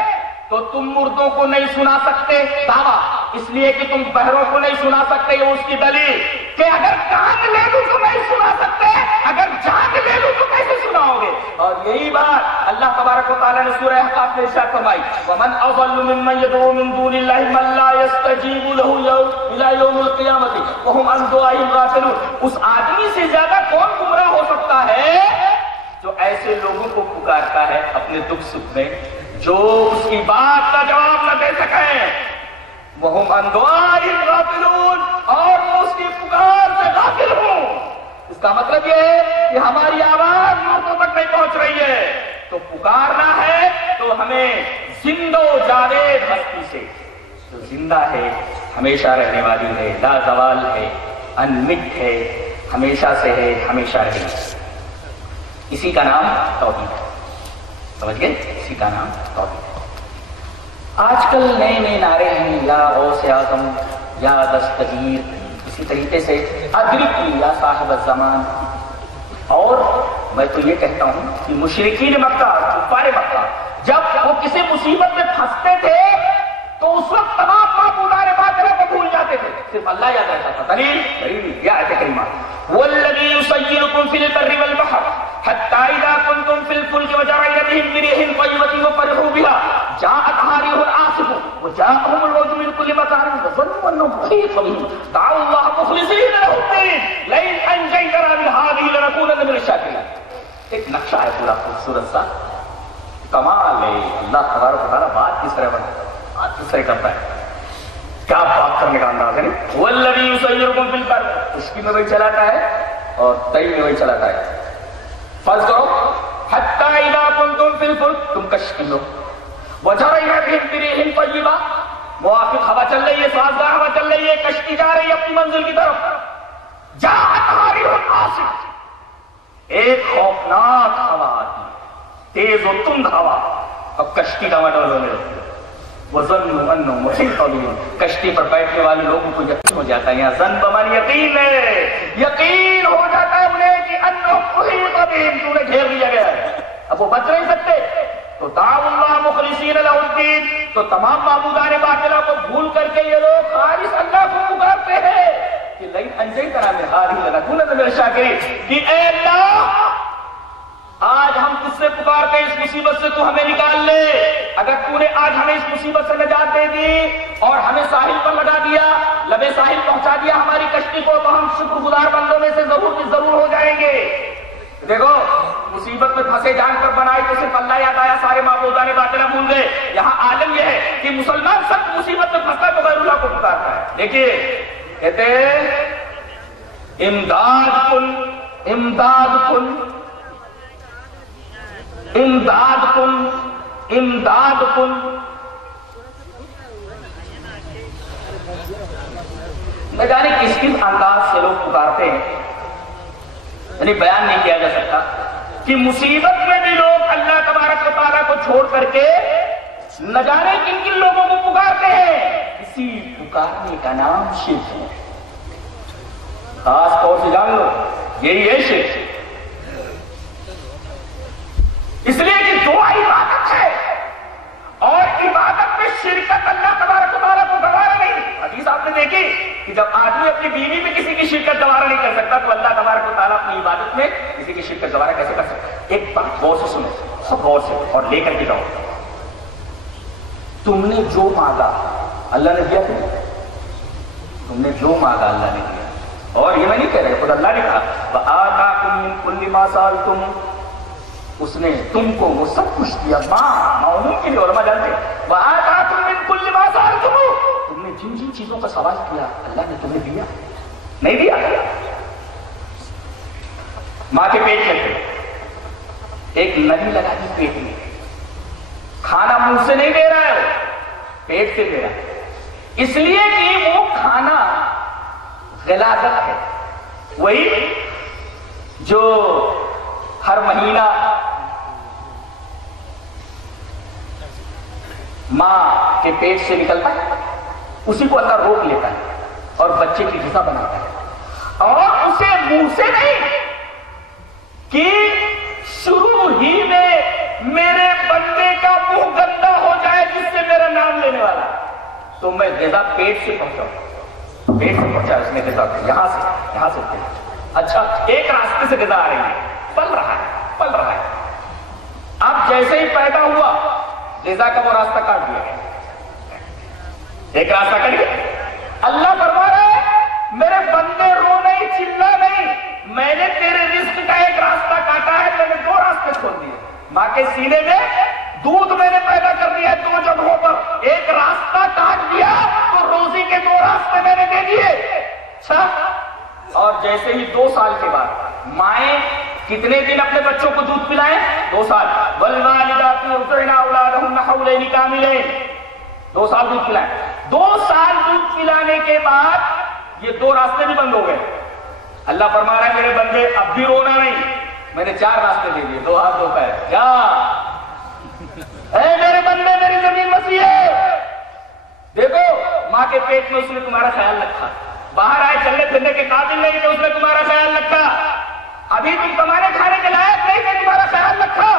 تو تم مردوں کو نہیں سنا سکتے دعویٰ اس لیے کہ تم بہروں کو نہیں سنا سکتے. یہ اس کی دلیل کہ اگر کان لے لوں تو نہیں سنا سکتے, اگر جان لے لوں تو کیسے سناؤ گے؟ اور یہی بات بات اللہ تبارک و تعالیٰ نے سورہ احقاف میں ارشاد فرمائی وَمَنْ أَضَلُّ مِمَّنْ يَدْعُو مِن دُونِ اللَّهِ مَن لَّا يَسْتَجِيبُ لَهُ إِلَىٰ يَوْمِ الْقِيَامَةِ وَهُمْ عَن دُعَائِهِمْ غَافِلُونَ۔ اس آدمی سے زیادہ کون گمراہ ہو سکتا ہے جو ایسے لوگوں کو پکارتا ہے اپنے دکھ سکھ میں جو اس کی بات کا جواب نہ دے سکیں، وَهُمْ عَن دُعَائِهِمْ غَافِلُونَ، اور وہ اس کی پکار سے غافل ہوں۔ اس کا مطلب یہ ہے کہ ہماری آواز لوگوں تک نہیں پہنچ رہی ہے تو پکارنا ہے تو ہمیں زندہ و جاوید ہستی سے، جو زندہ ہے، ہمیشہ رہنے والی ہے، لا زوال ہے، انمٹ ہے، ہمیشہ سے ہے، ہمیشہ رہے گی، اسی کا نام توحید ہے۔ سمجھ گئے؟ اسی کا نام توحید ہے۔ آج کل نئے نئے نعرے ہیں، یا غوث اعظم، یا دستگیر، اسی طریقے سے ادرکنی یا صاحب الزمان۔ اور میں تو یہ کہتا ہوں کہ مشرکین مکہ، کفار مکہ، جب وہ کسی مصیبت میں پھنستے تھے تو اس وقت تمام معبودان باطلہ کو بھول جاتے تھے، صرف اللہ یاد رہتا تھا۔ دلیل یہ آیت کریمہ والذی یسیرکم فی البر والبحر حتی اذا کنتم فی الفلک وجرین بہم بريح طیبۃ وفرحوا بها جاءتها ريح عاصف وجاءهم الموج من كل مكان وظنوا انهم محيط بهم دعوا الله مخلصین له الدین لئن انجیتنا من هذه لنکونن من الشاکرین۔ ایک نقشہ ہے پورا خوبصورت سا، کمال ہے۔ اللہ تبارک و تعالیٰ بات کس طرح کرتا ہے، کیا بات کرنے کا انداز ہے۔ والذی یسیرکم فی البر، خشکی میں وہی چلاتا ہے اور تئی میں وہی چلاتا ہے۔ فرض کرو حتی اذا کنتم فی الفلک، تم کشتی میں وجرین بہم بريح طیبۃ، موافق ہوا چل رہی ہے، سازگار ہوا چل رہی ہے، کشتی جا رہی ہے اپنی منزل کی طرف، جاءتها ريح عاصف، ایک خوفناک ہوا آتی، تیز و تند ہوا، اب کشتی ڈواڈول ہونے لگتی ہے۔ وَظَنُّوا أَنَّهُ مُحِيطٌ بِهِمْ، کشتی پر بیٹھنے والے لوگوں کو یقین ہو جاتا ہے، یہاں ظن بمعنی یقین ہے، یقین ہو جاتا ہے انہیں کہ أَنَّهُ مُحِيطٌ بِهِمْ، انہیں گھیر لیا گیا ہے، اب وہ بچ نہیں سکتے۔ تو دعوا اللہ مخلصین لہ الدین، تو تمام معبودان باطلہ کو بھول کر کے یہ لوگ خالص اللہ کو پکارتے ہیں کہ لئن انجیتنا من هذه لنکونن من الشاکرین، کہ اے اللہ آج ہم تجھ سے پکارتے ہیں، اس مصیبت سے تو ہمیں نکال لے، اگر تو نے آج ہمیں اس مصیبت سے نجات دے دی اور ہمیں ساحل پر لگا دیا، لبے ساحل پہنچا دیا ہماری کشتی کو، تو ہم شکر گزار بندوں میں سے ضرور کی ضرور ہو جائیں گے۔ دیکھو مصیبت میں پھنسے جان پر بنائی تو صرف اللہ یاد آیا، سارے معبودان باطلہ بھول گئے۔ یہاں عالم یہ ہے کہ مسلمان سب مصیبت میں پھنستا ہے تو غیر اللہ کو پکارتا ہے۔ دیکھیے کہتے امداد کن، امداد کن، امداد کن، امداد کن۔ نہ جانے کس کس انداز سے لوگ پکارتے ہیں، یعنی بیان نہیں کیا جا سکتا کہ مصیبت میں بھی لوگ اللہ تبارک و تعالیٰ کو چھوڑ کر کے نہ جانے کن کن لوگوں کو پکارتے ہیں۔ اسی پکارنے کا نام شرک ہے، خاص طور سے جان لو یہی ہے شرک، اس لیے کہ دعا عبادت ہے اور عبادت میں شرکت اللہ تبارک و تعالیٰ کو گوارا نہیں۔ حدیث آپ نے دیکھی کہ جب آدمی اپنی بیوی میں کسی کی شرکت گوارا نہیں کر سکتا تو اللہ تبارک و تعالیٰ اپنی عبادت میں کسی کی شرکت گوارا کیسے کر سکتا ہے؟ ایک بات غور سے سنو، سب غور سے اور لے کر کے جاؤ، تم نے جو مانگا اللہ نے دیا، تم نے جو مانگا اللہ نے دیا، اور یہ میں نہیں کہہ رہا، خود اللہ نے کہا وَآتَاكُم مِّن كُلِّ مَا سَأَلْتُمْ، اس نے تم کو وہ سب کچھ دیا، معمول کے لیے علماء جانتے ہیں وَآتَاكُم مِّن كُلِّ مَا سَأَلْتُمْ، تم نے جن جن چیزوں کا سوال کیا اللہ نے تمہیں دیا، نہیں دیا؟ ماں کے پیٹ میں تھے، ایک نلی لگا دی پیٹ میں، کھانا منہ سے نہیں دے رہا ہے، پیٹ سے دے رہا ہے، اس لیے کہ وہ کھانا غلاظت ہے، وہی جو ہر مہینہ ماں کے پیٹ سے نکلتا ہے اسی کو اللہ روک لیتا ہے اور بچے کی غذا بناتا ہے، اور اسے منہ سے نہیں کہ شروع ہی میں میرے بندے کا منہ گندا ہو جائے جس سے میرا نام لینے والا تو میں غذا پیٹ سے پہنچاؤں، پیٹ سے پہنچا اس نے غذا یہاں سے اچھا ایک راستے سے غذا آ رہی ہے، پل رہا ہے اب جیسے ہی پیدا ہوا جزا کا وہ راستہ کاٹ دیا گیا، ایک راستہ کٹ گیا۔ اللہ فرما رہا ہے میرے بندے رو نہیں، چلا نہیں، میں نے تیرے رزق کا ایک راستہ کاٹا ہے، میں نے دو راستے چھوڑ دیے۔ ماں کے سینے میں دودھ میں نے پیدا کر دیا دو جگہوں پر، ایک راستہ کاٹ دیا تو روزی کے دو راستے میں نے دے دیے۔ اچھا، اور جیسے ہی 2 سال کے بعد مائیں کتنے دن اپنے بچوں کو دودھ پلائیں؟ 2 سال۔ والوالدات یرضعن اولادهن حولین کاملین، 2 سال دودھ پلائیں۔ 2 سال دودھ پلانے کے بعد یہ 2 راستے بھی بند ہو گئے۔ اللہ فرما رہا ہے میرے بندے اب بھی رونا نہیں، میں نے 4 راستے دے دیے، 2 ہاتھ 2 پیر۔ کیا اے میرے بندے، میری زمین وسیع ہے، دیکھو ماں کے پیٹ میں اس نے تمہارا خیال رکھا، باہر آئے چلنے پھرنے کے قابل نہیں تو اس نے تمہارا خیال رکھا، ابھی تم کمانے کھانے کے لائق نہیں تھے، تمہارا خیال رکھا،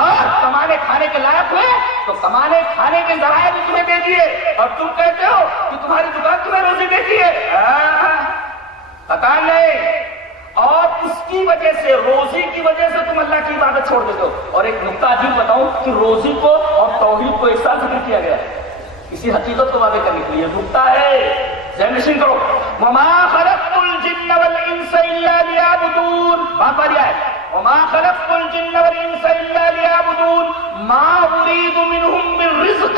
اور کمانے کھانے کے لائق ہوئے تو کمانے کھانے کے ذرائع بھی تمہیں دے دیے، اور تم کہتے ہو کہ تمہاری دکان تمہیں روزی دیتی ہے، پتا نہیں۔ اور اس کی وجہ سے، روزی کی وجہ سے تم اللہ کی عبادت چھوڑ دیتے ہو۔ اور ایک نکتہ عجیب بتاؤں کہ روزی کو اور توحید کو ایک ساتھ ذکر کیا گیا ہے اسی حقیقت کو واضح کرنے کے لیے، نکتہ ہے، ذہن نشین کرو۔ وَمَا خَلَقْتُ الْجِنَّ وَالْإِنسَ إِلَّا لِيَعْبُدُونَ، بات باری آئے، وَمَا خَلَقْتُ الْجِنَّ وَالْإِنسَ إِلَّا لِيَعْبُدُونَ مَا أُرِيدُ مِنْهُمْ مِنْ رِزْقٍ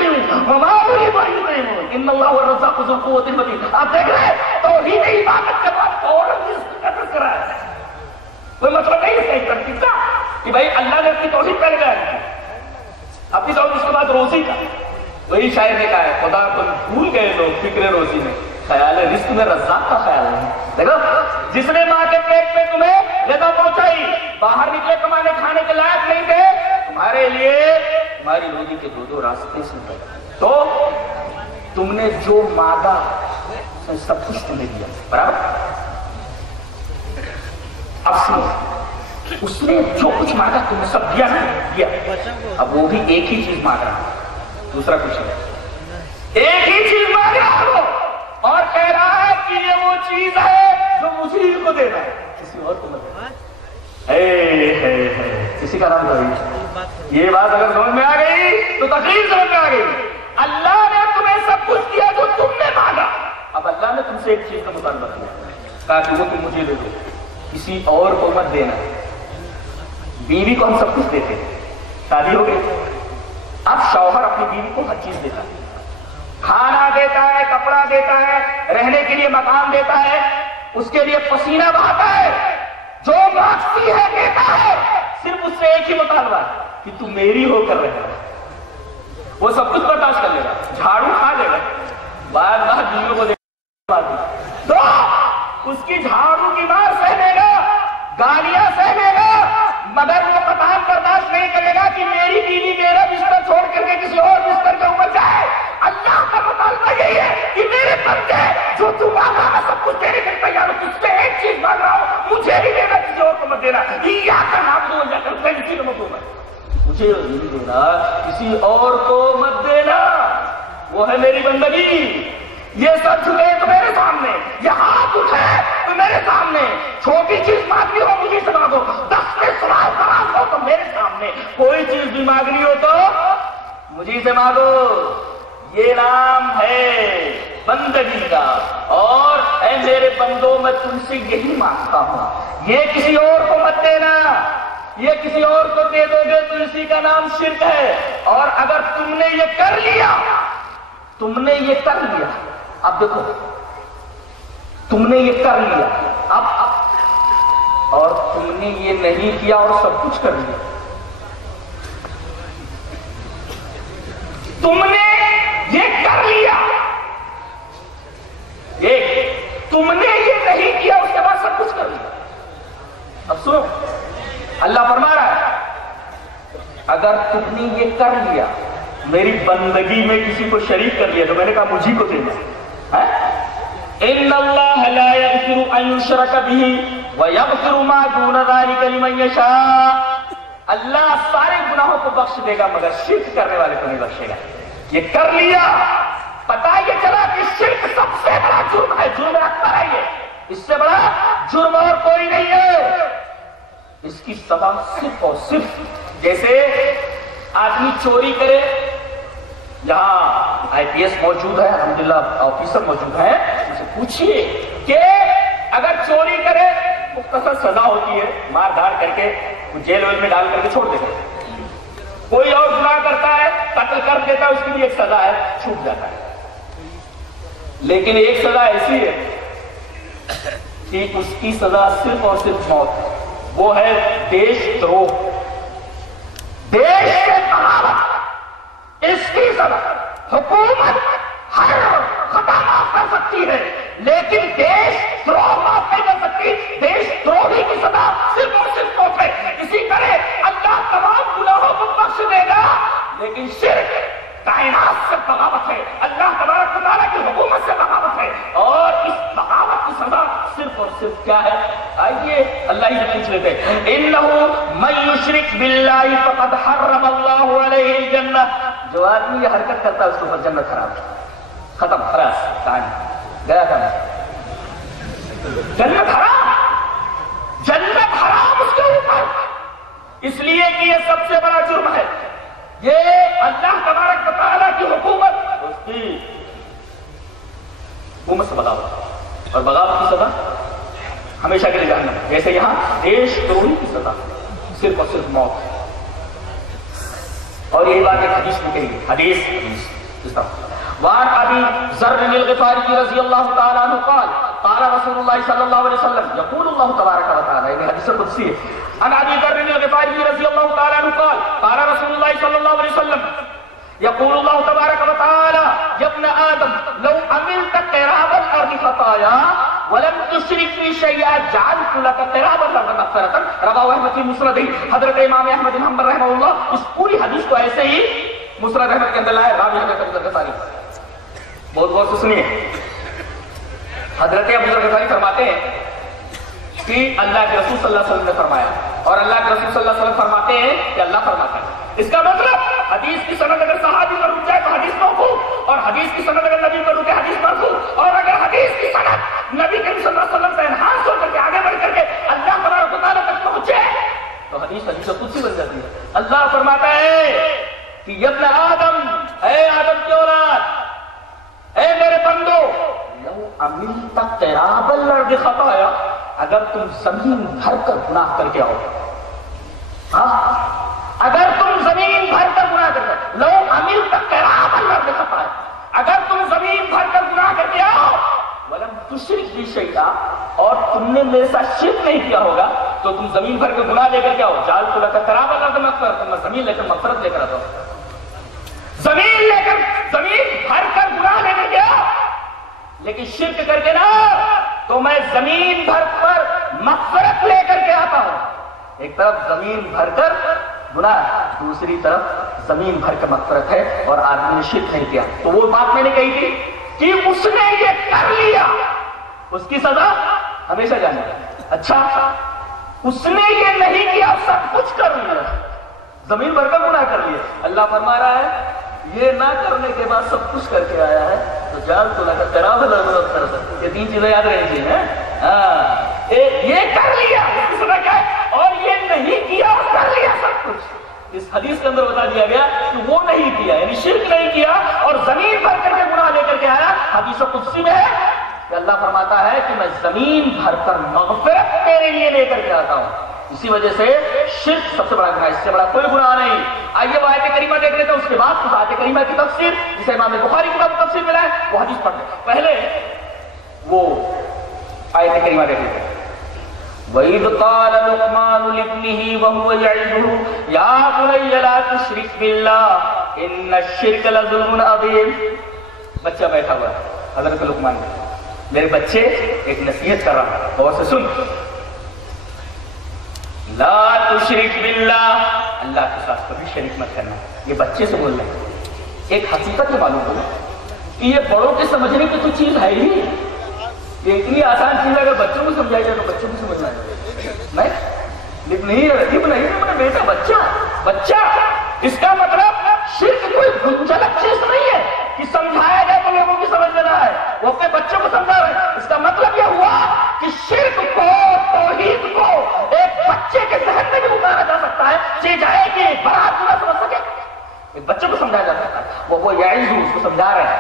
وَمَا أُرِيدُ أَنْ يُطْعِمُونِ إِنَّ اللَّهَ هُوَ الرَّزَّاقُ ذُو الْقُوَّةِ الْمَتِينُ۔ آپ دیکھ رہے ہیں توحید عبادت کے بعد فوراً رزق کا تذکرہ ہے، کوئی مطلب نہیں ہے صحیح ترتیب کا کہ بھائی اللہ نے اپنی توحید پہلے بیان کی، اپنی توحید اس کے بعد روزی کا۔ وہی شاعر نے کہا ہے خدا کو بھول گئے لوگ فکر روزی میں، خیال رزق میں رزاق کا خیال نہیں۔ دیکھو جس نے ماں کے پیٹ میں تمہیں غذا پہنچائی، باہر نکلے کمانے کھانے کے لائق نہیں تھے، تمہارے لیے تمہاری روزی کے 2 راستے سے، تو تم نے جو مانگا سب کچھ تمہیں دیا، برابر؟ اب سنو، اس نے جو کچھ مانگا تمہیں سب دیا، اب وہ بھی ایک ہی چیز مانگ رہا، دوسرا کچھ نہیں، ایک ہی چیز مانگ رہا ہے وہ، اور کہہ رہا ہے کہ یہ وہ چیز ہے جو مجھے ہی کو دینا ہے، کسی اور کو مت دینا۔ کسی کا نام داری، یہ بات اگر سمجھ میں آ گئی تو تقریر سمجھ میں آ گئی۔ اللہ نے تمہیں سب کچھ دیا جو تم نے مانگا، اب اللہ نے تم سے ایک چیز کا مطالبہ کیا، کہا کہ وہ تم مجھے دے دو، کسی اور کو مت دینا۔ بیوی کو ہم سب کچھ دیتے ہیں، شادی ہو گئی، اب شوہر اپنی بیوی کو ہر چیز دیتا ہے، کھانا دیتا ہے، کپڑا دیتا ہے، رہنے کے لیے مکان دیتا ہے، اس کے لیے پسینہ بہاتا ہے، جو مانگتی ہے دیتا ہے، صرف اس سے ایک ہی مطالبہ ہے کہ تو میری ہو کر رہے، وہ سب کچھ برداشت کر لے گا، جھاڑو کھا لے گا، بار بار بیویوں کو دو اس کی جھاڑو کی مار سہنے گا، گالیاں سہنے گا، مگر وہ قطعاً برداشت نہیں کرے گا کہ میری بیوی میرا بستر چھوڑ کر کے کسی اور بستر کے اوپر جائے۔ اللہ کا مطالبہ یہی ہے کہ میرے بندے جو تو مانگا میں سب کچھ دینے کے تیار ہوں، تجھ سے ایک چیز مانگ رہا ہوں، مجھے بھی دینا، کسی اور کو مت دینا، ایاک نعبد و ایاک نستعین، کسی کو مت دینا، مجھے نہیں دینا، کسی اور کو مت دینا، وہ ہے میری بندگی۔ یہ سب جھکے تو میرے سامنے، یہ ہاتھ اٹھے تو میرے سامنے، چھوٹی چیز مانگنی ہو مجھے سے مانگو، 10 میں سوال خراب ہو تو میرے سامنے، کوئی چیز بھی مانگنی ہو تو مجھے سے مانگو، یہ نام ہے بندگی کا۔ اور اے میرے بندوں میں تم سے یہی مانگتا ہوں، یہ کسی اور کو مت دینا، یہ کسی اور کو دے دو گے تو اسی کا نام شرک ہے، اور اگر تم نے یہ کر لیا، تم نے یہ کر لیا، اب دیکھو تم نے یہ کر لیا، اب اور تم نے یہ نہیں کیا اور سب کچھ کر لیا، تم نے یہ کر لیا، تم نے یہ نہیں کیا اس کے بعد سب کچھ کر لیا۔ اب سنو، اللہ فرما رہا ہے اگر تم نے یہ کر لیا، میری بندگی میں کسی کو شریک کر لیا، تو میں نے کہا مجھے کو دینا ہے۔ ان اللہ لا یغفر ان یشرک بہ ویغفر ما دون ذلک لمن یشاء، اللہ سارے گناہوں کو بخش دے گا مگر شرک کرنے والے کو نہیں بخشے گا۔ یہ کر لیا، پتا یہ چلا کہ شرک سب سے بڑا جرم ہے، جرم اکبر ہے، یہ اس سے بڑا جرم اور کوئی نہیں ہے، اس کی سزا صرف اور صرف جیسے آدمی چوری کرے، یہاں IPS موجود ہے، الحمدللہ آفیسر موجود ہے، اسے پوچھیے کہ اگر چوری کرے مختصر سزا ہوتی ہے، مار دھاڑ کر کے جیل ویل میں ڈال کر کے چھوڑ دیتے ہیں۔ کوئی اور گناہ کرتا ہے، قتل کر دیتا ہے، اس کی بھی ایک سزا ہے، چھوٹ جاتا ہے۔ لیکن ایک سزا ایسی ہے کہ اس کی سزا صرف اور صرف موت ہے، وہ ہے دیش دروہ، دیش کے بغاوت۔ اس کی سزا حکومت ہر خطا معاف کر سکتی ہے، لیکن دیش دروہ معاف نہیں کر سکتی۔ دیش دروہی کی سزا صرف اور صرف موت ہے۔ اسی طرح اللہ تمام گناہوں کو بخش دے گا، لیکن شرک کائنات سے بغاوت ہے، اللہ تبارک و تعالیٰ کی حکومت سے بغاوت ہے، اور اس بغاوت کی سزا صرف اور صرف کیا ہے؟ آئیے اللہ ہی پوچھ لیتے ہیں، اِنَّهُ مَن يُشْرِكْ بِاللَّهِ فَقَدْ حَرَّمَ اللَّهُ عَلَيْهِ الْجَنَّةَ۔ جو آدمی یہ حرکت کرتا ہے اس کے اوپر جنت حرام، ختم، خلاص، کہانی گیا کام، جنت حرام، جنت حرام اس کے اوپر، اس لیے کہ یہ سب سے بڑا جرم ہے۔ یہ اللہ تبارک و تعالیٰ کی حکومت، اس کی حکومت سے بغاوت، اور بغاوت کی سزا ہمیشہ کے لیے جہنم، جیسے یہاں دیش دروہی کی سزا صرف اور صرف موت ہے۔ اور یہی بات ایک حدیث میں کہی، حدیث اس طرح وعن ابی ذر الغفاری رضی اللہ تعالی عنہ قال قال رسول اللہ صلی اللہ علیہ وسلم یقول اللہ تبارک و تعالی، یہ حدیث قدسی ہے، عن ابی ذر الغفاری رضی اللہ تعالی عنہ قال قال رسول اللہ صلی اللہ علیہ وسلم یقول اللہ تبارک و تعالی یا ابن آدم لو عملت قراب الارض خطایا ولم تشرک بی شیئا جعلت لك قراب الارض مغفرۃ، رواه احمد فی مسندہ۔ حضرت امام احمد بن حنبل رحمہ اللہ اس پوری حدیث کو ایسے ہی مسند احمد کے اندر لائے، راوی حضرت ابو ذر بہت غور سے سنیے۔ حضرت ابو ذر غفاری فرماتے ہیں کہ اللہ کے رسول صلی اللہ علیہ وسلم نے فرمایا، اور اللہ کے رسول صلی اللہ علیہ وسلم فرماتے ہیں کہ اللہ فرماتا ہے۔ اس کا مطلب حدیث کی سند اگر صحابی پر رک جائے تو حدیث موقوف، اور حدیث کی سند اگر نبی پر رکے حدیث مرفوع، اور اگر حدیث کی سند نبی کریم صلی اللہ علیہ وسلم سے انہانس ہو کر کے آگے بڑھ کر کے اللہ تبارک و تعالیٰ تک پہنچے تو حدیث حدیث قدسی بن جاتی ہے۔ اللہ فرماتا ہے کہ یا ابن آدم، اے آدم کی اولاد، اے میرے بندو، لو عملت قراب الارض خطایا، اگر تم زمین بھر کر گناہ کر کے آؤ، ہاں اگر تم زمین بھر کر گناہ کر کے، لو عملت قراب الارض خطایا، اگر تم زمین بھر کر گناہ کر کے آؤ، ولم تشرک بی شیئا، اور تم نے میرے ساتھ شرک نہیں کیا ہوگا، تو تم زمین بھر کے گناہ لے کر کے آؤ، جعلت لک قراب الارض مغفرۃ، میں زمین لے کر مغفرت لے کر آتا ہوں، زمین لے کر، زمین بھر کر گناہ لے کر گیا، لیکن شرک کر کے نہ، تو میں زمین بھر پر مغفرت لے کر کے آتا ہوں۔ ایک طرف زمین بھر کر گناہ، دوسری طرف زمین بھر کر مغفرت ہے، اور آدمی نے شرک نہیں کیا۔ تو وہ بات میں نے کہی تھی کہ اس نے یہ کر لیا، اس کی سزا ہمیشہ جانے گی۔ اچھا، اس نے یہ نہیں کیا، سب کچھ کر لیا، زمین بھر کر گناہ کر لیا، اللہ فرما رہا ہے یہ نہ کرنے کے بعد سب کچھ کر کے آیا ہے، تو جال تو لگا قراب الارض کر سکتے، یہ تین چیزیں یاد رہنی چاہیے۔ ہاں، یہ کر لیا، اس کی سزا کیا ہے، اور یہ نہیں کیا، کر لیا سب کچھ۔ اس حدیث کے اندر بتا دیا گیا کہ وہ نہیں کیا، یعنی شرک نہیں کیا، اور زمین بھر کر کے گناہ لے کر کے آیا۔ حدیث قدسی میں ہے کہ اللہ فرماتا ہے کہ میں زمین بھر کر مغفرت تیرے لیے لے کر کے آتا ہوں۔ اسی وجہ سے شرک سب سے بڑا گناہ، اس سے بڑا کوئی گناہ نہیں۔ آئیے وہ آیت کریمہ دیکھ لیتے ہیں، اس کے بعد اس آیت کریمہ کی تفسیر جسے امام بخاری کی تفسیر ملا ہے، وہ حدیث پڑھتے ہیں۔ پہلے وہ آیت کریمہ دیکھ لیتے ہیں۔ وَإِذْ قَالَ لُقْمَانُ لِابْنِهِ وَهُوَ يَعِظُهُ يَا بُنَيَّ لَا تُشْرِكْ بِاللَّهِ إِنَّ الشِّرْكَ لَظُلْمٌ عَظِيمٌ۔ بچہ بیٹھا ہوا ہے، حضرت لقمان میرے بچے ایک نصیحت کر رہا ہے، غور سے سن، لا تشرک باللہ، اللہ کے ساتھ کبھی شریک مت کرنا۔ یہ بچے سے بول رہے ہیں، ایک حقیقت یہ معلوم ہوگا کہ یہ بڑوں کے سمجھنے کی تو چیز ہے ہی، یہ اتنی آسان چیز ہے، اگر بچوں کو سمجھائی جائے تو بچوں کو سمجھنا ہے نہیں، رقیب نہیں، میرا بیٹا بچہ، اس کا مطلب شرک کوئی گنجلک چیز نہیں ہے کہ سمجھایا جائے تو لوگوں کی سمجھ میں نہ آئے، وہ اپنے بچوں کو سمجھا رہے ہیں۔ اس کا مطلب یہ ہوا کہ شرک کو، توحید کو ایک بچے کے ذہن میں بھی اتارا جا سکتا ہے، بچے جائیں گے برات نہ سمجھ سکے. ایک بچے کو سمجھایا جاتا تھا, وہ یعظ اس کو سمجھا رہے ہیں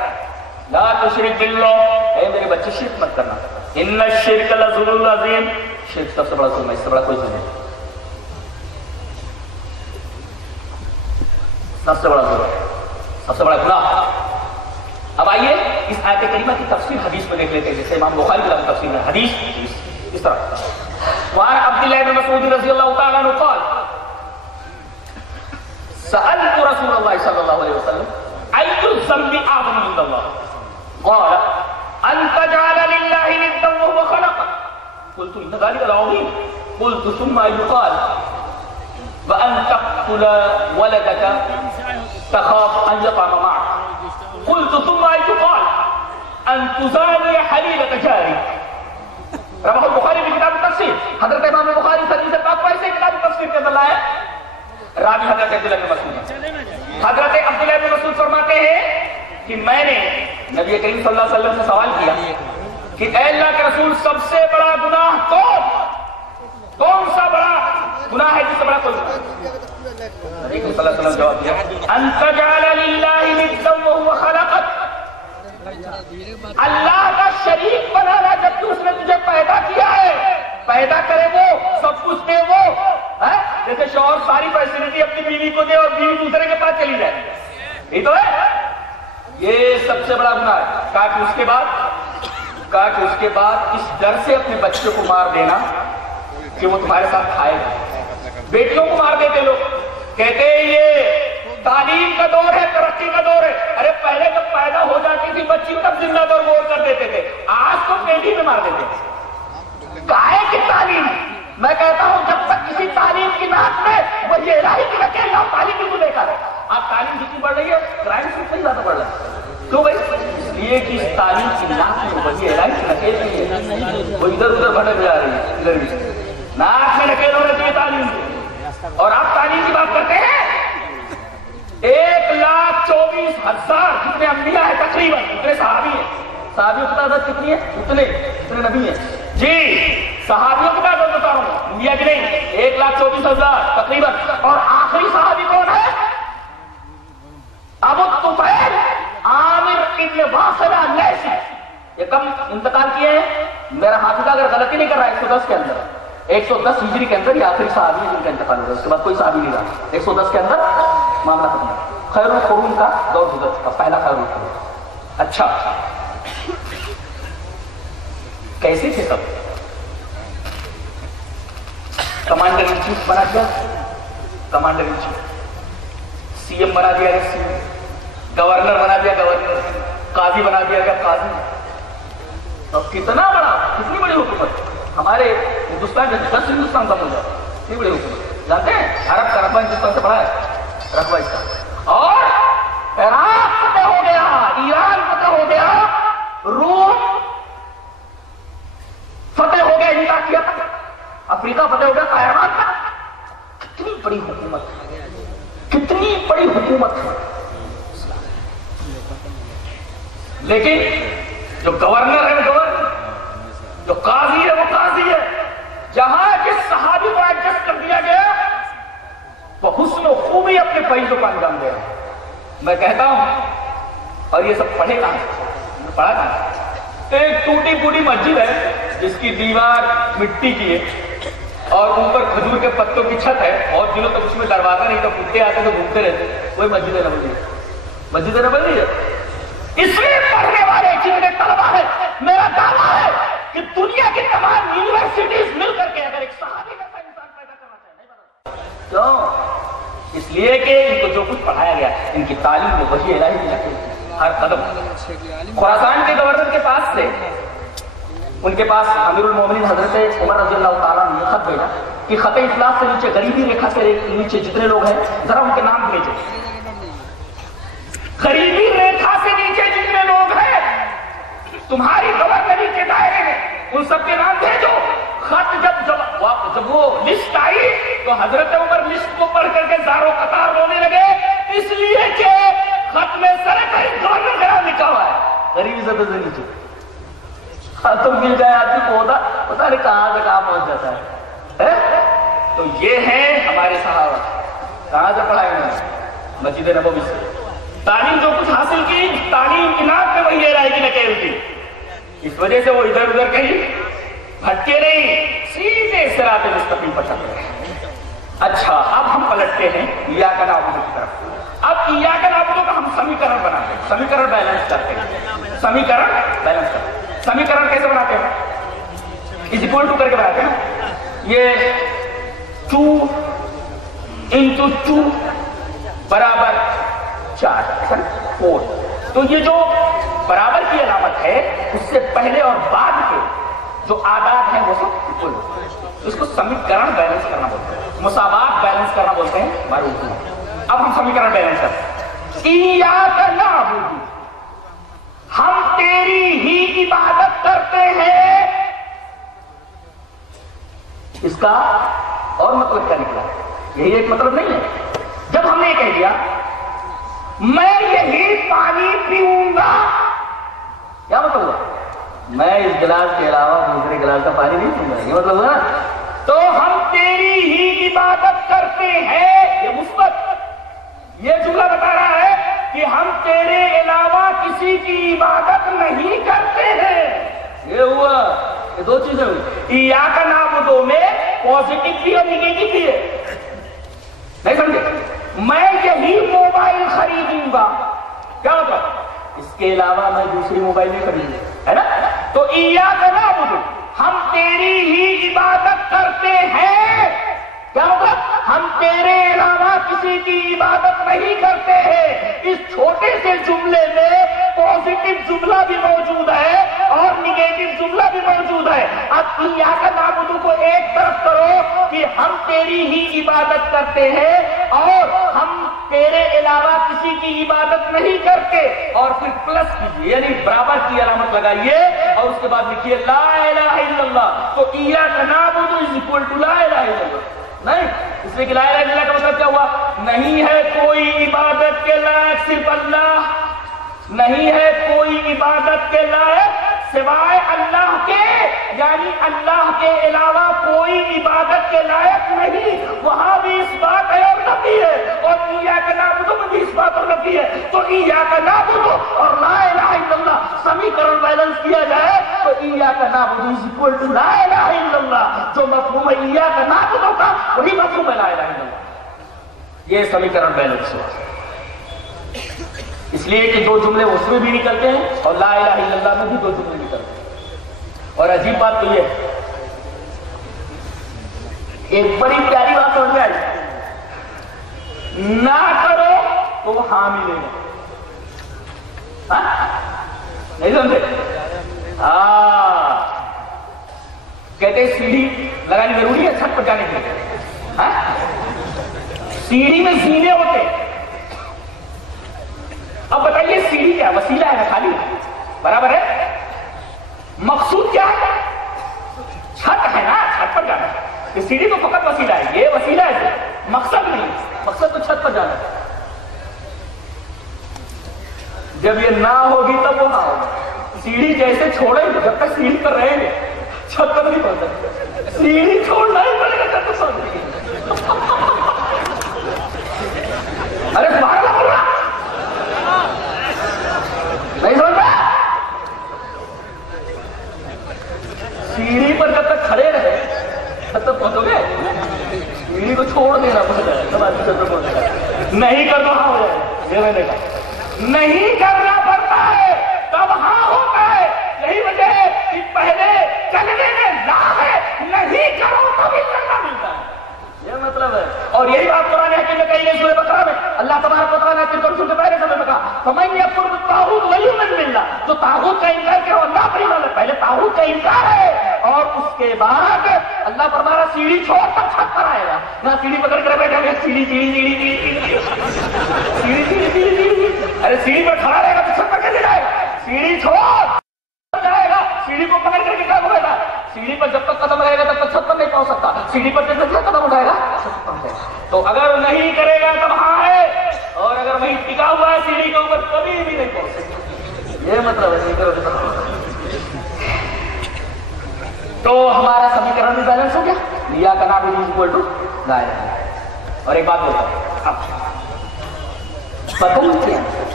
لا تشرک باللہ, اے میرے بچے شرک مت کرنا, ان الشرک لظلم عظیم, شرک سب سے بڑا ظلم ہے, اس سے بڑا کوئی ظلم نہیں, سب سے بڑا ظلم, سب سے بڑا گناہ. اب آئیے اس آیت کریمہ کی تفسیر حدیث میں دیکھ لیتے ہیں, جیسے امام بخاری کی تفسیر میں حدیث اس طرح. وعن عبد الله بن مسعود رضی اللہ تعالی عنہ قال سألت رسول الله صلى الله عليه وسلم أي الذنب أعظم عند الله قال أن تجعل لله ندا وهو خلقك قلت إن ذلك لعظيم قلت ثم أي قال وأن تقتل ولدك تخاف أن يطعم معك قلت ثم أي قال أن تزاني حليلة جارك. رواه البخاری في کتاب التفسیر. حضرت امام بخاری حدیث پاک کو ایسے کتاب التفسیر کے اندر لائے, راوی حضرت عبداللہ بن مسعود. حضرت عبداللہ بن مسعود فرماتے ہیں کہ میں نے نبی کریم صلی اللہ علیہ وسلم سے سوال کیا کہ اے اللہ کے رسول سب سے بڑا گناہ کون سا بڑا گناہ ہے جس سے بڑا کوئی گناہ؟ نبی صلی اللہ علیہ وسلم جواب دیا ان تجعل للہ ندا وهو خلقك, اللہ کا شریک بنانا, جب اس نے تجھے پیدا کیا ہے, پیدا کرے وہ, سب کچھ دے وہ, جیسے شوہر ساری فیسلٹی اپنی بیوی کو دے اور بیوی دوسرے کے پاس چلی جائے, یہ تو ہے, یہ سب سے بڑا گناہ ہے. کہا کہ اس کے بعد اس ڈر سے اپنے بچے کو مار دینا کہ وہ تمہارے ساتھ کھائے گا. بیٹیوں کو مار دیتے لوگ, کہتے ہیں یہ تعلیم کا دور ہے, ترقی کا دور ہے. ارے پہلے جب پیدا ہو جاتی تھی بچی تب زندہ دور مور کر دیتے تھے, آج تو پیٹی میں مار دیتے تھے. کائے کی تعلیم, میں کہتا ہوں جب تک کسی تعلیم کی ناک میں وہ یہ الہی کی رکھے اللہ تعلیم بالکل دیکھا ہے. آپ تعلیم جتنی بڑھ رہی ہے کرائم سے کئی زیادہ بڑھ رہا ہے. کیوں بھائی؟ اس لیے کہ اس تعلیم کی ناک میں وہ یہ الہی کی نکیل نہیں ہے, وہ ادھر ادھر بھٹک جا رہی ہے, ادھر بھی ناک میں نکیل ہونا چاہیے تعلیم. اور آپ تعلیم کی بات کرتے ہیں 1,24,000 جتنے انبیاء ہیں تقریباً, اتنے صحابی ہیں. صحابیوں کی تعداد کتنی ہے؟ اتنے نبی ہیں. جی صحابیوں کی تعداد بتا رہا ہوں, انبیاء کی نہیں. 1,24,000 تقریباً. اور آخری صحابی کون ہے؟ ابو الطفیل عامر ابن واصلہ اللیثی. یہ کب انتقال کیے ہیں؟ میرا حافظہ اگر غلطی نہیں کر رہا ہے 110 کے اندر, 110 ہجری کے اندر یہ آخری صحابی ہے جن کا انتقال ہو رہا ہے. اس کے بعد کوئی صحابی نہیں رہا. 110 کے اندر معاملہ ختم. خیر القرون کا دور گزر چکا, پہلا خیر القرون. اچھا کیسے تھے سب؟ کمانڈر ان چیف بنا دیا, commander in chief, C M بنا دیا گیا, سی ایم, گورنر بنا دیا گورنر, قاضی بنا دیا گیا قاضی. اب کتنا بڑا, کتنی بڑی حکومت ہمارے ہندوستان میں, 10 ہندوستان کا ملک, اتنی بڑی حکومت. جانتے ہیں عرب کا رقبہ ہندوستان سے بڑا ہے, رقبہ اس کا. اور عراق فتح ہو گیا, ایران فتح ہو گیا, روم فتح ہو گیا, انڈیا کیا, افریقہ فتح ہو گیا, قیامت تک. کتنی بڑی حکومت, کتنی بڑی حکومت ہے. لیکن جو گورنر ہے وہ گورنر, جو قاضی ہے وہ قاضی ہے. جہاں جس صحابی کو ایڈجسٹ کر دیا گیا وہ حسن و خوبی اپنے فریضوں کو انجام دے رہا ہے. میں کہتا ہوں, اور یہ سب پڑھے کہاں, پڑھا کہاں؟ ایک ٹوٹی پھوٹی مسجد ہے جس کی دیوار مٹی کی ہے اور اوپر کھجور کے پتوں کی چھت ہے, اور دنوں تک اس میں دروازہ نہیں تھا, کتے آتے تو گھومتے رہتے, وہی مسجد نبوی ہے. مسجد نبوی ہے. اس میں پڑھنے والے جتنے طلبا ہیں, میرا دعویٰ ہے کہ دنیا کی تمام یونیورسٹیز مل کر کے اگر ایک صحابی کا انسان پیدا کرنا چاہے, نہیں بدل. کیوں؟ اس لیے کہ ان کو جو کچھ پڑھایا گیا ان کی تعلیم میں وحی الہی کی نقل ہر قدم. خراسان کے گورنر کے پاس سے, ان کے پاس امیر المومنین حضرت عمر رضی اللہ تعالیٰ نے خط بھیجا کہ خط افلاس سے نیچے, غریبی ریکھا سے نیچے جتنے لوگ ہیں ذرا ان کے نام بھیجے. غریبی ریکھا سے نیچے جتنے لوگ ہیں تمہاری گورنری کے دائرے میں, ان سب کے نام بھیجو. خط جب وہ لسٹ آئی تو حضرت عمر لسٹ کو پڑھ کر کے زاروں قطار رونے لگے, اس لیے کہ خط میں سرکاری گورنر کا نام لکھا ہوا ہے. غریبی زدہ سے نیچے تو مل جائے آدمی کو ہوتا, پتہ نہیں کہاں سے کہاں پہنچ جاتا ہے. تو یہ ہیں ہمارے صحابہ. کہاں سے پڑھا ہے مسجد نبوی سے. تعلیم جو کچھ حاصل کی تعلیم انعام میں وہی لے رہا ہے کہ نکیل کی. اس وجہ سے وہ ادھر ادھر کہیں بھٹکے نہیں, سیدھے صراط مستقیم پر چل رہے ہیں. اچھا اب ہم پلٹتے ہیں ایاک نعبد کی طرف. اب ایاک نعبد کا ہم سمیکرن بناتے ہیں, سمیکرن بیلنس کرتے ہیں. سمیکرن بیلنس کرتے ہیں. سمیکرن کیسے بناتے ہیں؟ از اکول ٹو کر کے بناتے ہیں. یہ 2 into 2 برابر 4 4. تو یہ جو برابر کی علامت ہے اس سے پہلے اور بعد کے جو اعداد ہیں وہ سب اکول ہوتے ہیں. اس کو سمیکرن بیلنس کرنا بولتے ہیں, مساوات بیلنس کرنا بولتے ہیں ہمارے اردو میں. اب ہم سمیکرن بیلنس کرتے ہیں. ایاک نعبد, ہم تیری ہی عبادت کرتے ہیں. اس کا اور مطلب کیا نکلا؟ یہی ایک مطلب نہیں ہے. جب ہم نے یہ کہہ دیا میں یہی پانی پیوں گا, کیا مطلب ہوا؟ میں اس گلاس کے علاوہ دوسرے گلاس کا پانی نہیں پیوں گا, یہ مطلب ہوا. تو ہم تیری ہی عبادت کرتے ہیں, یہ مثبت, یہ جملہ بتا رہا ہے کہ ہم تیرے علاوہ کسی کی عبادت نہیں کرتے ہیں. یہ ہوا, یہ دو چیزیں ہوئی. ایاک نعبد میں پازیٹو بھی ہے نیگیٹو بھی ہے, نہیں سمجھے؟ میں یہی موبائل خریدوں گا, کیا مطلب؟ اس کے علاوہ میں دوسری موبائل نہیں خریدوں, ہے نا؟ تو ایاک نعبد, ہم تیری ہی عبادت کرتے ہیں. کیا مطلب؟ ہم تیرے علاوہ کسی کی عبادت نہیں کرتے ہیں. اس چھوٹے سے جملے میں پازیٹو جملہ بھی موجود ہے اور نیگیٹو جملہ بھی موجود ہے. اب ایاک نعبد کو ایک طرف کرو کہ ہم تیری ہی عبادت کرتے ہیں اور ہم تیرے علاوہ کسی کی عبادت نہیں کرتے, اور پھر پلس کیجیے یعنی برابر کی علامت لگائیے اور اس کے بعد لکھیے لا الہ الا اللہ. تو ایاک نعبد از اکول ٹو لا الہ الا اللہ. نہیں, اس لیے کہ لا الہ الا اللہ کا مطلب کیا ہوا؟ نہیں ہے کوئی عبادت کے لائق صرف اللہ, نہیں ہے کوئی عبادت کے لائق سوائے اللہ کے, یعنی اللہ کے علاوہ کوئی عبادت کے لائق نہیں. وہاں بھی اس بات ہے اور نفی ہے, اور ایاک نعبد میں بھی اس بات اور نفی ہے. تو ایاک نعبد اور لا الہ الا اللہ سمیکرن بیلنس کیا جائے تو ایاک نعبد از اکول ٹو لا الہ الا اللہ. جو مفہوم ہے ایاک نعبد کا وہی مفہوم ہے لا الہ الا اللہ. یہ سمیکرن بیلنس ہے, اس لیے کہ دو جملے اس میں بھی نکلتے ہیں اور لا الہ الا اللہ میں بھی دو جملے نکلتے ہیں. اور عجیب بات تو یہ ہے, ایک بڑی پیاری بات سمجھ میں آئی, نہ کرو تو وہ ہاں ملے گا, نہیں سمجھے؟ کہتے سیڑھی لگانی ضروری ہے چھت پر جانے کے لیے, سیڑھی میں زینے ہوتے. اب بتائیے سیڑھی کیا وسیلہ ہے نا, خالی برابر ہے. مقصود کیا ہے؟ چھت ہے نا, چھت پر جانا. یہ سیڑھی تو فقط وسیلہ ہے, یہ وسیلہ ہے, مقصد نہیں. مقصد تو چھت پر جانا ہے. جب یہ نہ ہوگی تب وہ نہ ہوگا. سیڑھی جیسے چھوڑیں گے جب تک سیڑھی پر رہیں گے چھت پر نہیں پہنچ سکتے. سیڑھی چھوڑنا ہی پڑے گا چھت پر پہنچ گے. ارے تمہارا بول رہا نہیں سمجھ میں؟ سیڑھی پر جب تک کھڑے رہے تب تک پہنچو گے. سیڑھی کو چھوڑ دینا پڑتا ہے تب آدمی چھت پر پہنچ جائے. نہیں کرنا ہاں ہو جائے, یہ میں نے کہا نہیں کرنا پڑتا ہے تب ہاں ہوتا ہے. یہی وجہ ہے کہ پہلے چلنے میں لا ہے, نہیں کرو تبھی چلنا ملتا ہے, یہ مطلب ہے. اور یہی بات قرآن حکیم میں کہی ہے سورہ بقرہ میں. اللہ تبارک و تعالیٰ نے ترکم کے پہلے سمجھ میں کہا فَمَن يَكْفُرْ بِالطَّاغُوتِ وَيُؤْمِنْ بِاللَّهِ, جو طاغوت کا انکار کرے وہ اللہ پر ایمان لائے. پہلے طاغوت کا انکار ہے اور اس کے بعد اللہ فرما رہا سیڑھی چھوڑ تب چھت پر آئے گا. نہ سیڑھی پکڑ کر بیٹھے گا سیڑھی سیڑھی سیڑھی سیڑھی سیڑھی سیڑھی سیڑھی. ارے سیڑھی پر کھڑا رہے گا تو چھت پر کیسے جائے گا؟ سیڑھی چھوڑ جائے گا. سیڑھی کو پکڑ کر کے کیا ہوئے گا؟ سیڑھی پر جب تک قدم رہے گا تب تک چھت پر نہیں پہنچ سکتا. سیڑھی پر جب تک قدم اٹھائے گا چھت پر پہنچے گا. تو اگر نہیں کرے گا تب ہاں ہے, اور اگر وہیں ٹکا ہوا ہے سیڑھی کے اوپر کبھی بھی نہیں پہنچ سکتا. یہ مطلب ہے. تو ہمارا سمیکرن بھی بیلنس ہو گیا. ایاک نعبد از اکول ٹو لا الہ الا اللہ. اور ایک بات بولتا ہوں, بدن کے اندر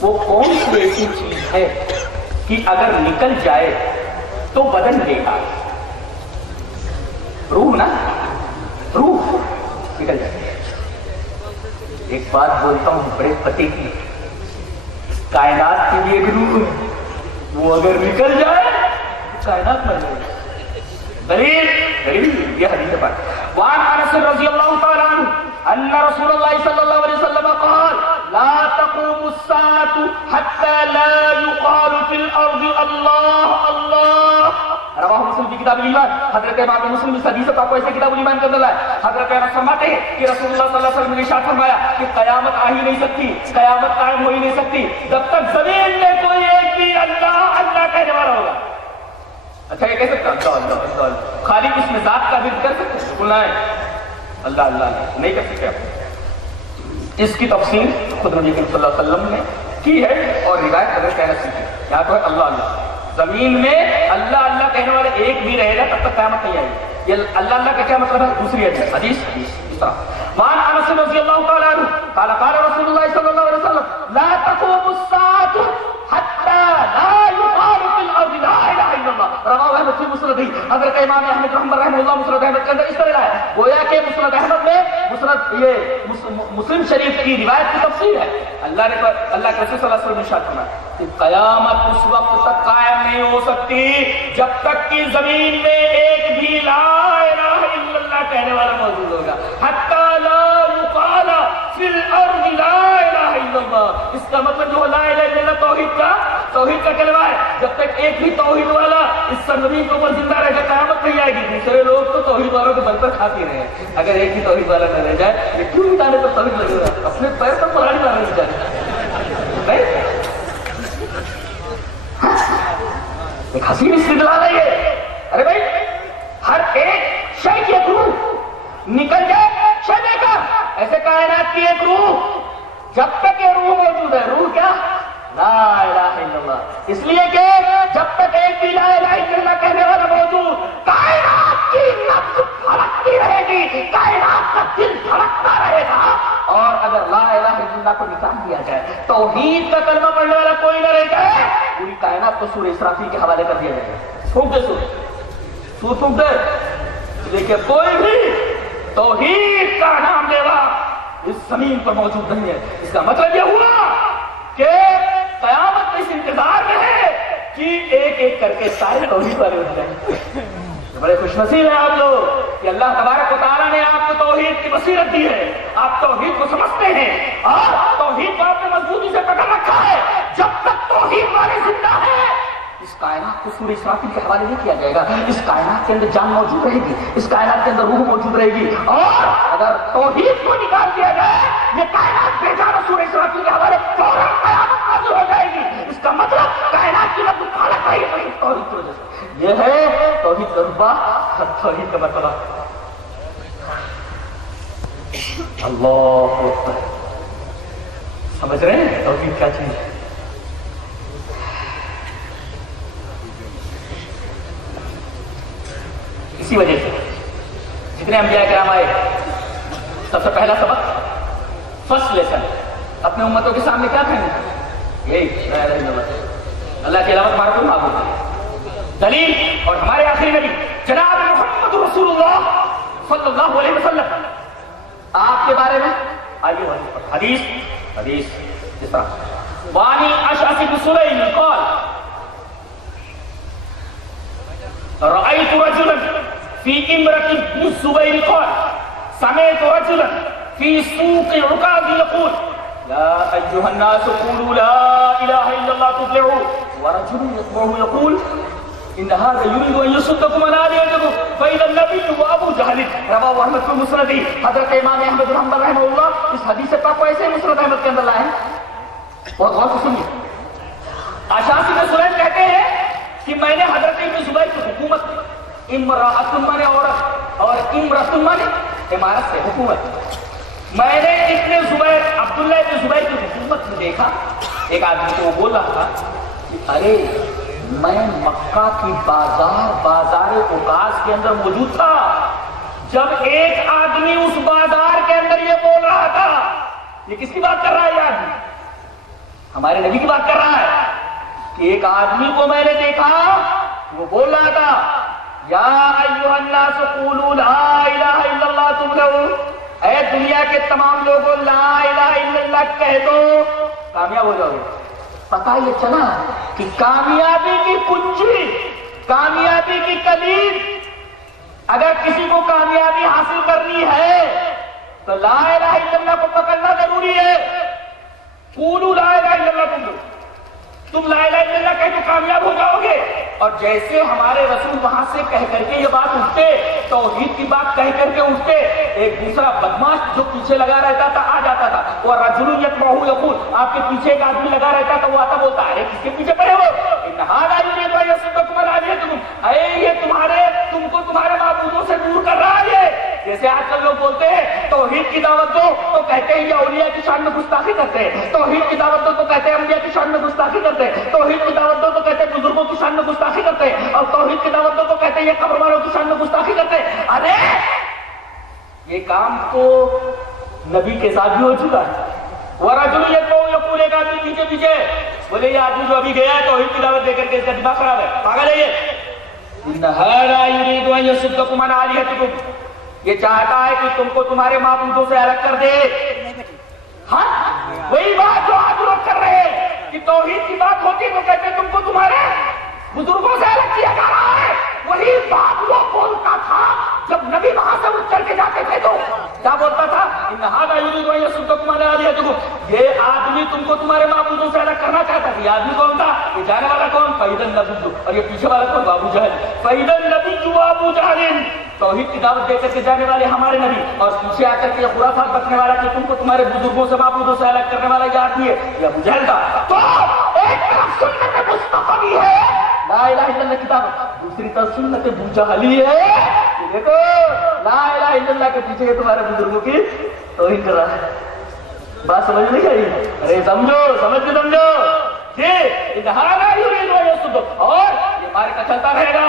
وہ کون سی ایسی چیز ہے کہ اگر نکل جائے تو بدن دے گا؟ روح نا، روح نکل جائے۔ ایک بات بولتا ہوں بڑے پتے کی، کائنات کی بھی ایک روح ہے، وہ اگر نکل جائے کائنات مر جائے۔ دلیل یہ حدیث پاک۔ وعن انس رضی اللہ تعالی عنہ ان رسول اللہ صلی اللہ علیہ وسلم قال لا تقوم الساعة حتى لا يقال في الارض اللہ اللہ۔ رواہ مسلم کی کتاب الایمان، حضرت امام مسلم اس حدیث کو ایسے کتاب الایمان کے اندر ہے۔ حضرت انس فرماتے ہیں کہ رسول اللہ صلی اللہ علیہ وسلم نے ارشاد فرمایا کہ قیامت آ ہی نہیں سکتی، قیامت قائم ہو ہی نہیں سکتی جب تک زمین میں کوئی ایک بھی اللہ اللہ کہنے والا ہوگا۔ اچھا یہ کہہ سکتا اللہ اللہ اللہ، خالی اس میں ذات کا ذکر کر سکتے؟ بولنا ہے اللہ اللہ نہیں کر سکتے آپ۔ اس کی تفصیل خود نبی کریم صلی اللہ علیہ وسلم نے کی ہے اور روایت حضرت انس کی ہے۔ کیا تو ہے اللہ اللہ، زمین میں اللہ اللہ کہنے والے ایک بھی رہے گا تب تک قیامت نہیں آئے گی۔ یہ اللہ اللہ کا کیا مطلب ہے؟ دوسری حدیث اس طرح۔ وعن انس رضی اللہ تعالی عنہ قال قال رسول اللہ صلی اللہ علیہ وسلم لا تقوم الساعة حتى لا يقال في الارض لا الہ الا اللہ۔ رواہ احمد فی مسند، حضرت امام احمد رحمہ اللہ مسند احمد کے اندر اس طرح ہے، گویا کہ مسند احمد میں مسند یہ مسلم شریف کی روایت کی تفسیر ہے۔ اللہ کے رسول صلی اللہ علیہ وسلم نے ارشاد فرمایا کہ قیامت اس وقت تک قائم نہیں ہو سکتی جب تک کہ زمین میں ایک بھی لا الہ الا اللہ کہنے والا موجود ہوگا۔ حتی لا یقال فی الارض لا الہ الا اللہ، اس کا مطلب جو لا الہ الا اللہ توحید کا کلمہ ہے، جب تک ایک بھی توحید والا اس سرزمین کے اوپر زندہ رہے گا قیامت نہیں آئے گی۔ دوسرے لوگ تو توحید والوں کے بل پر کھاتے رہے، اگر ایک ہی توحید والا نہ رہ جائے یہ کیوں مٹانے پر توحید لگے گا؟ اپنے پیر پر پراڑی مارنے کی جائے۔ ایک حسین استدلال ہے یہ، ارے بھائی ہر ایک شے کی ایک روح نکل جائے شے دے کر، ایسے کائنات کی ایک روح جب تک یہ روح موجود ہے، روح کیا؟ لا الہ الا اللہ۔ اس لیے کہ جب تک ایک بھی لا الہ الا اللہ کہنے والا موجود، کائنات کی نبض دھڑکتی رہے گی، کائنات کا دل دھڑکتا رہے گا۔ اور اگر لا الہ الا اللہ کو نکال دیا جائے، توحید کا کلمہ پڑھنے والا کوئی نہ رہ جائے، پوری کائنات کو سورہ اسرافیل کے حوالے کر دیا جائے گا۔ پھونک دے سور پھونک دے، لیکن کوئی بھی توحید کا نام لیوا اس زمین پر موجود نہیں ہے۔ اس کا مطلب یہ ہوا کہ قیامت اس انتظار میں ہے کہ ایک ایک کر کے سارے توحید والے ہو جائیں۔ بڑے خوش نصیب ہیں آپ لوگ کہ اللہ تبارک و تعالیٰ نے آپ کو توحید کی بصیرت دی ہے، آپ توحید کو سمجھتے ہیں اور توحید کو آپ نے مضبوطی سے پکڑ رکھا ہے۔ جب تک توحید والے زندہ ہیں اس کائنات کو سورہ اسرافیل کے حوالے نہیں کیا جائے گا۔ اس کائنات کے اندر جان موجود رہے گی، اس کائنات کے اندر روح موجود رہے گی، اور اگر توحید کو نکال دیا جائے یہ کائنات بے جان سورہ اسرافیل کے حوالے فوراً قیامت حاضر ہو جائے گی۔ اس کا مطلب کائنات کی نبض دھڑک رہی ہے توحید کی وجہ سے۔ یہ ہے توحید کا رتبہ، توحید کا مرتبہ۔ اللہ اکبر، سمجھ رہے ہیں توحید کیا چیز ہے؟ اسی وجہ سے جتنے انبیاء کرام آئے، سب سے پہلا سبق، فرسٹ لیسن، اپنے امتوں کے سامنے کیا کہیں؟ یہی لا الہ الا اللہ، اللہ کے علاوہ تمہارا کوئی معبود نہیں۔ دلیل اور ہمارے آخری نبی جناب محمد رسول اللہ صلی اللہ علیہ وسلم آپ کے بارے میں آئیے حدیث اس طرح، وانی اشعث بن سلیم قال رأيت رجلا في امرأة بن الزبير قال سمعت رجلا في سوق عكاظ يقول يا أيها الناس قولوا لا إله إلا الله تفلحوا، ورجل يتبعه يقول إن هذا يريد أن يصدكم عن آلهتكم فإذا النبي وأبو جهل۔ رواه احمد في مسند، حضرت امام احمد رحمہ اللہ اس حدیث پاک کو ایسے مسند احمد کے اندر لائے ہیں، بہت غور سے سنیے۔ اشعث بن سلیم کہتے ہیں کہ میں نے حضرت ابن زبیر کی حکومت، امرأۃ مانے عورت اور امرأۃ مانے عمارت سے حکومت، میں نے ابن زبیر عبداللہ ابن زبیر کی حکومت میں دیکھا ایک آدمی کو بول رہا تھا کہ ارے میں مکہ کی بازار عکاظ کے اندر موجود تھا، جب ایک آدمی اس بازار کے اندر یہ بول رہا رہا تھا. یہ کس کی بات کر رہا ہے یار؟ ہمارے نبی کی بات کر رہا ہے کہ ایک آدمی کو میں نے دیکھا وہ بول رہا تھا یا ایھا الناس قولوا لا الہ الا اللہ تفلحوا، اے دنیا کے تمام لوگوں لا الہ الا اللہ کہہ دو کامیاب ہو جاؤ گے. پتا یہ چلا کہ کامیابی کی کنجی، کامیابی کی کلید، اگر کسی کو کامیابی حاصل کرنی ہے تو لا الہ الا اللہ کو پکڑنا ضروری ہے. قولوا لا الہ الا اللہ تم لا الہ الا اللہ کہہ تو کامیاب ہو جاؤ گے. اور جیسے ہمارے رسول وہاں سے کہہ کر کے یہ بات اٹھتے، توحید کی بات کہہ کر کے اٹھتے، ایک دوسرا بدماش جو پیچھے لگا رہتا تھا آ جاتا تھا. وہ رجل یتبعہ یقول، آپ کے پیچھے ایک آدمی لگا رہتا تھا، وہ آتا بولتا ارے کس کے پیچھے پڑے ہو؟ ان ھذا یرید ان یصدکم عن آلہتکم، اے یہ تم کو تمہارے معبودوں سے دور کر رہا ہے. جیسے آج کل لوگ بولتے ہیں توحید کی دعوت دو تو کہتے ہیں یہ اولیاء کی شان میں گستاخی کرتے ہیں، توحید کی دعوت دو تو کہتے ہیں انبیاء کی شان میں گستاخی کرتے ہیں، توحید کی دعوت دو تو کہتے ہیں بزرگوں کی شان میں گستاخی کرتے ہیں، اور توحید کی دعوت دو تو کہتے ہیں یہ قبر والوں کی شان میں گستاخی کرتے ہیں. ارے یہ کام تو نبی کے ساتھ بھی ہو چکا ہے. ورجل یتبعہ یقول، ایک آدمی پیچھے پیچھے بولے یہ آدمی جو ابھی گیا ہے توحید کی دعوت دے کر کے اس کا دماغ خراب ہے، پاگل ہے یہ. ان ھذا یرید ان یصدکم عن آلہتکم، یہ چاہتا ہے کہ تم کو تمہارے معبودوں سے الگ کر دے. ہاں وہی بات جو آج لوگ کر رہے ہیں کہ توحید کی بات ہوتی تو کہتے تم کو تمہارے بزرگوں سے الگ کیا جا رہا ہے. وہی بات وہ بولتا تھا جب نبی وہاں سے اٹھ کر کے جاتے تھے تو کیا بولتا تھا؟ ان ھذا یرید ان یصدکم عن آلہتکم، یہ آدمی تم کو تمہارے معبودوں سے الگ کرنا چاہتا تھا. یہ آدمی کون تھا؟ یہ جانے والا کون؟ فإذا النبی، اور یہ پیچھے والا کون؟ ابو جہل. فإذا النبی ابو جہل، توحید کی دعوت دے کر کے جانے والے ہمارے نبی، اور پیچھے آ کر کے خرافات بکنے والا کہ تم کو تمہارے بزرگوں سے معبودوں سے الگ کرنے والا یہ آدمی ہے، یہ ابو جہل تھا. تو ایک طرف سنت مصطفی ہے لا الہ الا اللہ کی دعوت، دوسری طرف سنت ابو جہلی ہے کہ دیکھو لا الہ الا اللہ کے پیچھے تمہارے بزرگوں کی توہین کر رہا ہے. بات سمجھ نہیں آئی؟ ارے سمجھو، سمجھ کے سمجھو جی. ان ھذا یرید ان یصدکم، اور یہ ہمارے کا چلتا رہے گا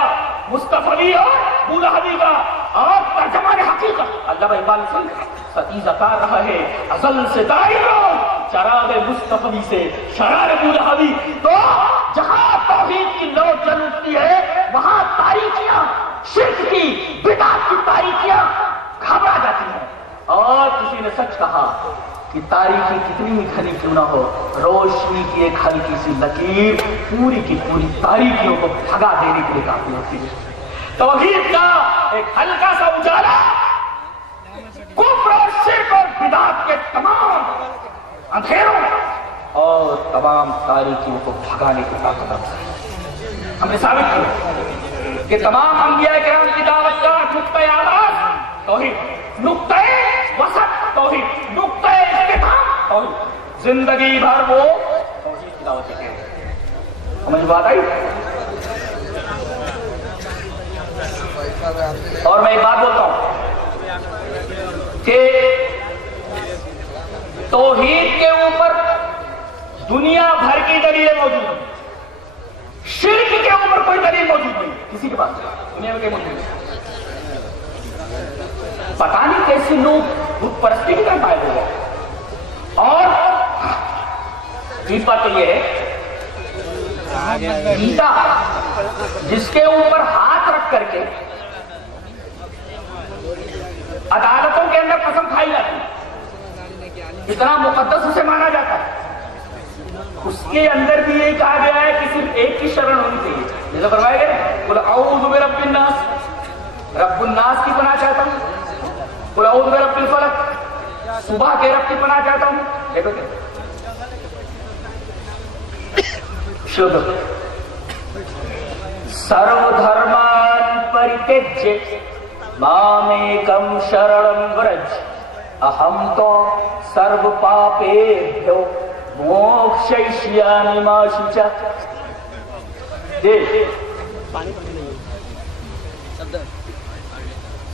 مصطفی اور ابو لہبی کا. اور ترجمان حقیقت علامہ اقبال سن ستیزہ کار رہا ہے ازل سے دائر چراغ مصطفی سے شرار ابو لہبی. تو جہاں توحید کی لو جل اٹھتی ہے وہاں تاریکیاں، شرک کی، بدعت کی تاریکیاں گھبرا جاتی ہیں. اور کسی نے سچ کہا کہ تاریخی کتنی ہی گھنی کیوں نہ ہو، روشنی کی ایک ہلکی سی لکیر پوری کی پوری تاریکیوں کو بھگا دینے کے لیے کافی ہوتی ہے. توحید کا ایک ہلکا سا اجالا کفر اور شرک اور بدعت کے تمام اندھیروں اور تمام تاریکیوں کو بھگانے کی طاقت رکھتا ہے. ہم نے ثابت کیا کہ تمام انبیاء کرام کی دعوت کا نقطۂ آغاز توحید، نقطۂ وسط توحید، نقطۂ اختتام توحید. زندگی بھر وہ توحید کی دعوت دیتے ہیں. سمجھ بات آئی؟ اور میں ایک بات بولتا ہوں کہ توحید کے اوپر دنیا بھر کی دلیلیں موجود ہیں، شرک کے اوپر کوئی دلیل موجود نہیں کسی کے پاس دنیا میں موجود نہیں. پتہ نہیں کیسے لوگ بت پرستی کی طرف آئے ہوئے. اور بات تو یہ ہے گیتا جس کے اوپر ہاتھ رکھ کر کے عدالتوں کے اندر قسم کھائی جاتی ہے، اتنا مقدس اسے مانا جاتا ہے، اس کے اندر بھی یہ کہا گیا ہے کہ صرف ایک کی شرن ہونی چاہیے. جیسے فرمایا گیا قل اعوذ برب الناس، رب الناس کی پناہ چاہتا ہوں. قل اعوذ برب الفلق، صبح کے رب کی پناہ چاہتا ہوں. دیکھو شدھ سرو دھرمان پریتجے مامیکم شرنم ورج اہم تو سرو پاپیبھیو موکشیشیامی ما شوچا.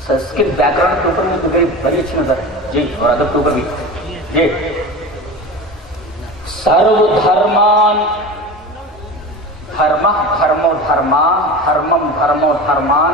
سنسکرت بیکگراؤنڈ کے اوپر میں تو بڑی اچھی نظر ہے جی، اور ادب کے اوپر بھی جی. سرو دھرمان، دھرمہ دھرمو دھرمان، دھرمم دھرمو دھرمان،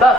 10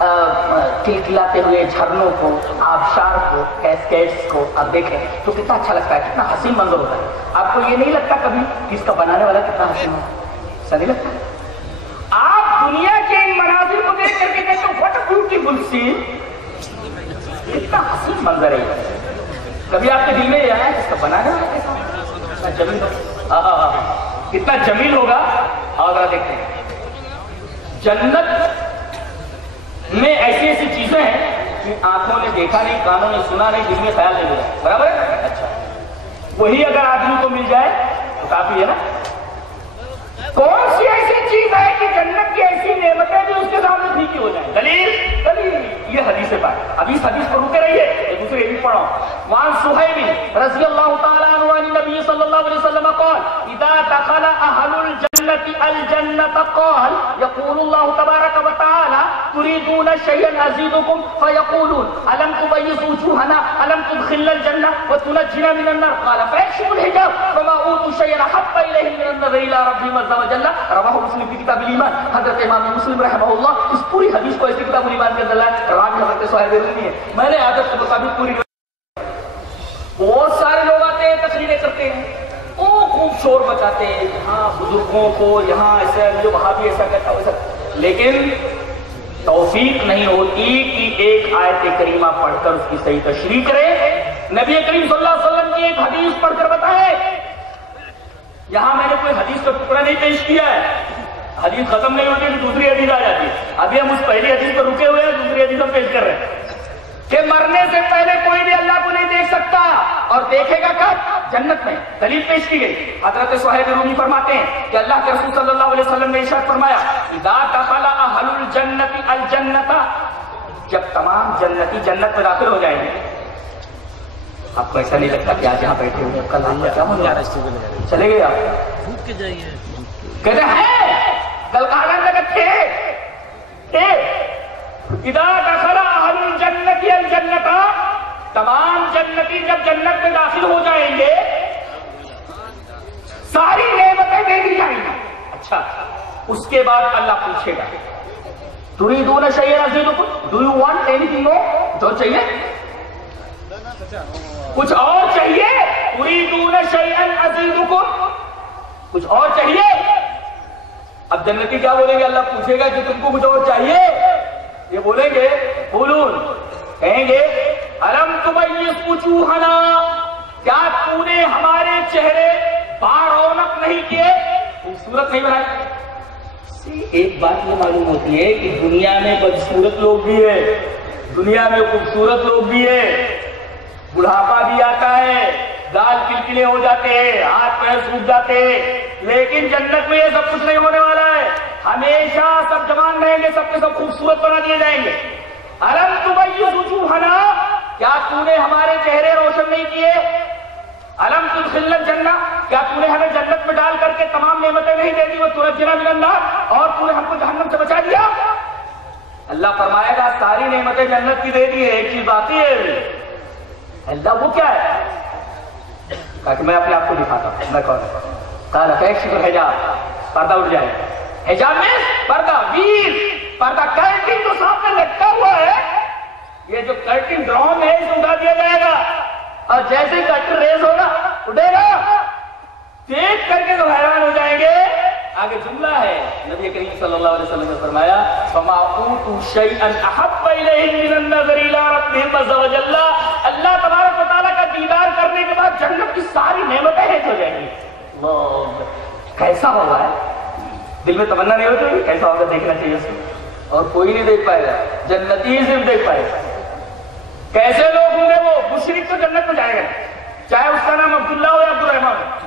ٹلٹلاتے ہوئے جھرنوں کو، آبشار کو، کیسکیڈس کو آپ دیکھیں تو کتنا اچھا لگتا ہے، کتنا حسین منظر ہوتا ہے۔ آپ کو یہ نہیں لگتا کبھی کہ اس کا بنانے والا کتنا حسین ہے؟ ایسا نہیں لگتا؟ آپ دنیا کے ان مناظر کو دیکھ کر کے کہتے ہو واٹ اے بیوٹیفل سین، کتنا حسین منظر ہے۔ کبھی آپ کے دل میں یہ آیا اس کا بنانے والا کتنا جمیل ہوگا، کتنا جمیل ہوگا؟ اور ذرا دیکھتے ہیں جنت میں ایسی ایسی چیزیں ہیں کہ آنکھوں نے دیکھا نہیں، کانوں نے سنا نہیں، دل میں خیال نہیں ہوا، برابر ہے؟ اچھا وہی اگر آدمی کو مل جائے تو کافی ہے نا۔ کون سی ایسی چیز ہے کہ جنت کی ایسی نعمتیں بھی اس کے سامنے پھیکی ہو جائیں؟ دلیل یہ حدیث پاک۔ ابھی اس حدیث پر رکے رہیے، ایک دوسرے بھی پڑھو۔ وعن صہیب رضی اللہ تعالی عنہ عن النبی صلی اللہ علیہ وسلم قال اذا دخل اهل الجنة الجنة قال يقول الله تبارك وتعالى تريدون شيئا ازيدكم فيقولون الم تبيض وجوهنا الم تدخلنا الجنة وتنجنا من النار قال فيكشف الحجاب فما اوتوا شيئا احب اليهم من النظر الى ربهم عز وجل رواہ مسلم کی کتاب الایمان۔ حضرت امام مسلم رحمہ اللہ اس پوری حدیث کو ایسی کتاب الایمان کے اندر لائے، راوی حضرت صہیب رومی ہے۔ میں نے عادت کے مطابق پوری، بہت سارے لوگ آتے ہیں تقریریں کرتے ہیں، وہ خوب شور مچاتے ہیں، یہاں بزرگوں کو یہاں ایسا جو وہاں بھی ایسا کہتا ویسا، لیکن توفیق نہیں ہوتی کہ ایک آیت کریمہ پڑھ کر اس کی صحیح تشریح کرے، نبی کریم صلی اللہ علیہ وسلم کی ایک حدیث پڑھ کر بتائے۔ یہاں میں نے کوئی حدیث کا ٹکڑا نہیں پیش کیا ہے، حدیث ختم نہیں ہوتی تو دوسری حدیث آ جاتی ہے۔ ابھی ہم اس پہلی حدیث پر رکے ہوئے ہیں، دوسری حدیث ہم پیش کر رہے ہیں کہ مرنے سے پہلے کوئی بھی اللہ کو نہیں دیکھ سکتا، اور دیکھے گا کب؟ جنت میں۔ دلیل پیش کی گئی، حضرت صہیب رومی فرماتے ہیں کہ اللہ کے رسول صلی اللہ علیہ وسلم نے ارشاد فرمایا اذا دخل اہل الجنة الجنة، جب تمام جنتی جنت میں داخل ہو جائیں گے، آپ کو ایسا نہیں لگتا کہ آج یہاں بیٹھے ہوئے کل آپ کا کیا ہوگا؟ چلے گئے آپ کہتے ہیں کل کہاں لگا تھے؟ اذا دخل اہل الجنة الجنة، تمام جنتی جب جنت میں داخل ہو جائیں گے ساری نعمتیں دے دی جائیں گی۔ اچھا اس کے بعد اللہ پوچھے گا تریدون شیئا ازیدکم، do you want anything more? جو چاہیے کچھ اور چاہیے؟ تریدون شیئا ازیدکم، کچھ اور چاہیے؟ اب جنتی کیا بولیں گے؟ اللہ پوچھے گا کہ تم کو کچھ اور چاہیے؟ یہ بولیں گے قولون، کہیں گے الم تبیض وجوہنا، کیا تو نے ہمارے چہرے بارونق نہیں کیے، خوبصورت نہیں بنائے؟ ایک بات یہ معلوم ہوتی ہے کہ دنیا میں بدصورت لوگ بھی ہیں، دنیا میں خوبصورت لوگ بھی ہیں، بڑھاپا بھی آتا ہے، گال کلکلے ہو جاتے ہیں، ہاتھ پیر سوکھ جاتے ہیں، لیکن جنت میں یہ سب کچھ نہیں ہونے والا ہے، ہمیشہ سب جوان رہیں گے، سب کے سب خوبصورت بنا دیے جائیں گے۔ الم تبیض وجوہنا، کیا تو نے ہمارے چہرے روشن نہیں کیے؟ الم تدخلنا الجنہ، کیا تو نے ہمیں جنت میں ڈال کر کے تمام نعمتیں نہیں دے دی، وہ تنجنا من النار، اور تو نے ہم کو جہنم سے بچا دیا؟ اللہ فرمائے گا ساری نعمتیں جنت کی دے دی ہے، ایک چیز باقی ہے۔ اللہ وہ کیا ہے؟ کہا کہ میں اپنے آپ کو دکھاتا ہوں، میں کون ہوں؟ قال فیکشف الحجاب، پردہ اٹھ جائے، حجاب میں پردہ، ویر پردہ، کرٹن تو سامنے لگتا ہوا ہے، یہ جو کرٹن ڈرون ہے اسے اٹھا دیا جائے گا، اور جیسے ہی کرٹن ریز ہوگا اٹھے گا، دیکھ کر کے تو حیران ہو جائیں گے۔ آگے جملہ ہے، نبی کریم صلی اللہ علیہ وسلم نے فرمایا فما اوتوا شیئا احب الیہم من النظر الی ربہم عز وجل، اللہ تبارک و تعالیٰ کا دیدار کرنے کے بعد جنت کی ساری نعمتیں ہیج ہو جائیں گی۔ اللہ کیسا ہوگا ہے، دل میں تمنا نہیں ہوتی کیسا ہوگا، دیکھنا چاہیے اس کو، اور کوئی نہیں دیکھ پائے گا، جنتی ہی صرف دیکھ پائے گا۔ کیسے لوگ ہوں گے وہ؟ مشرک تو جنت میں جائے گا، چاہے اس کا نام عبداللہ ہو یا عبدالرحمان ہو،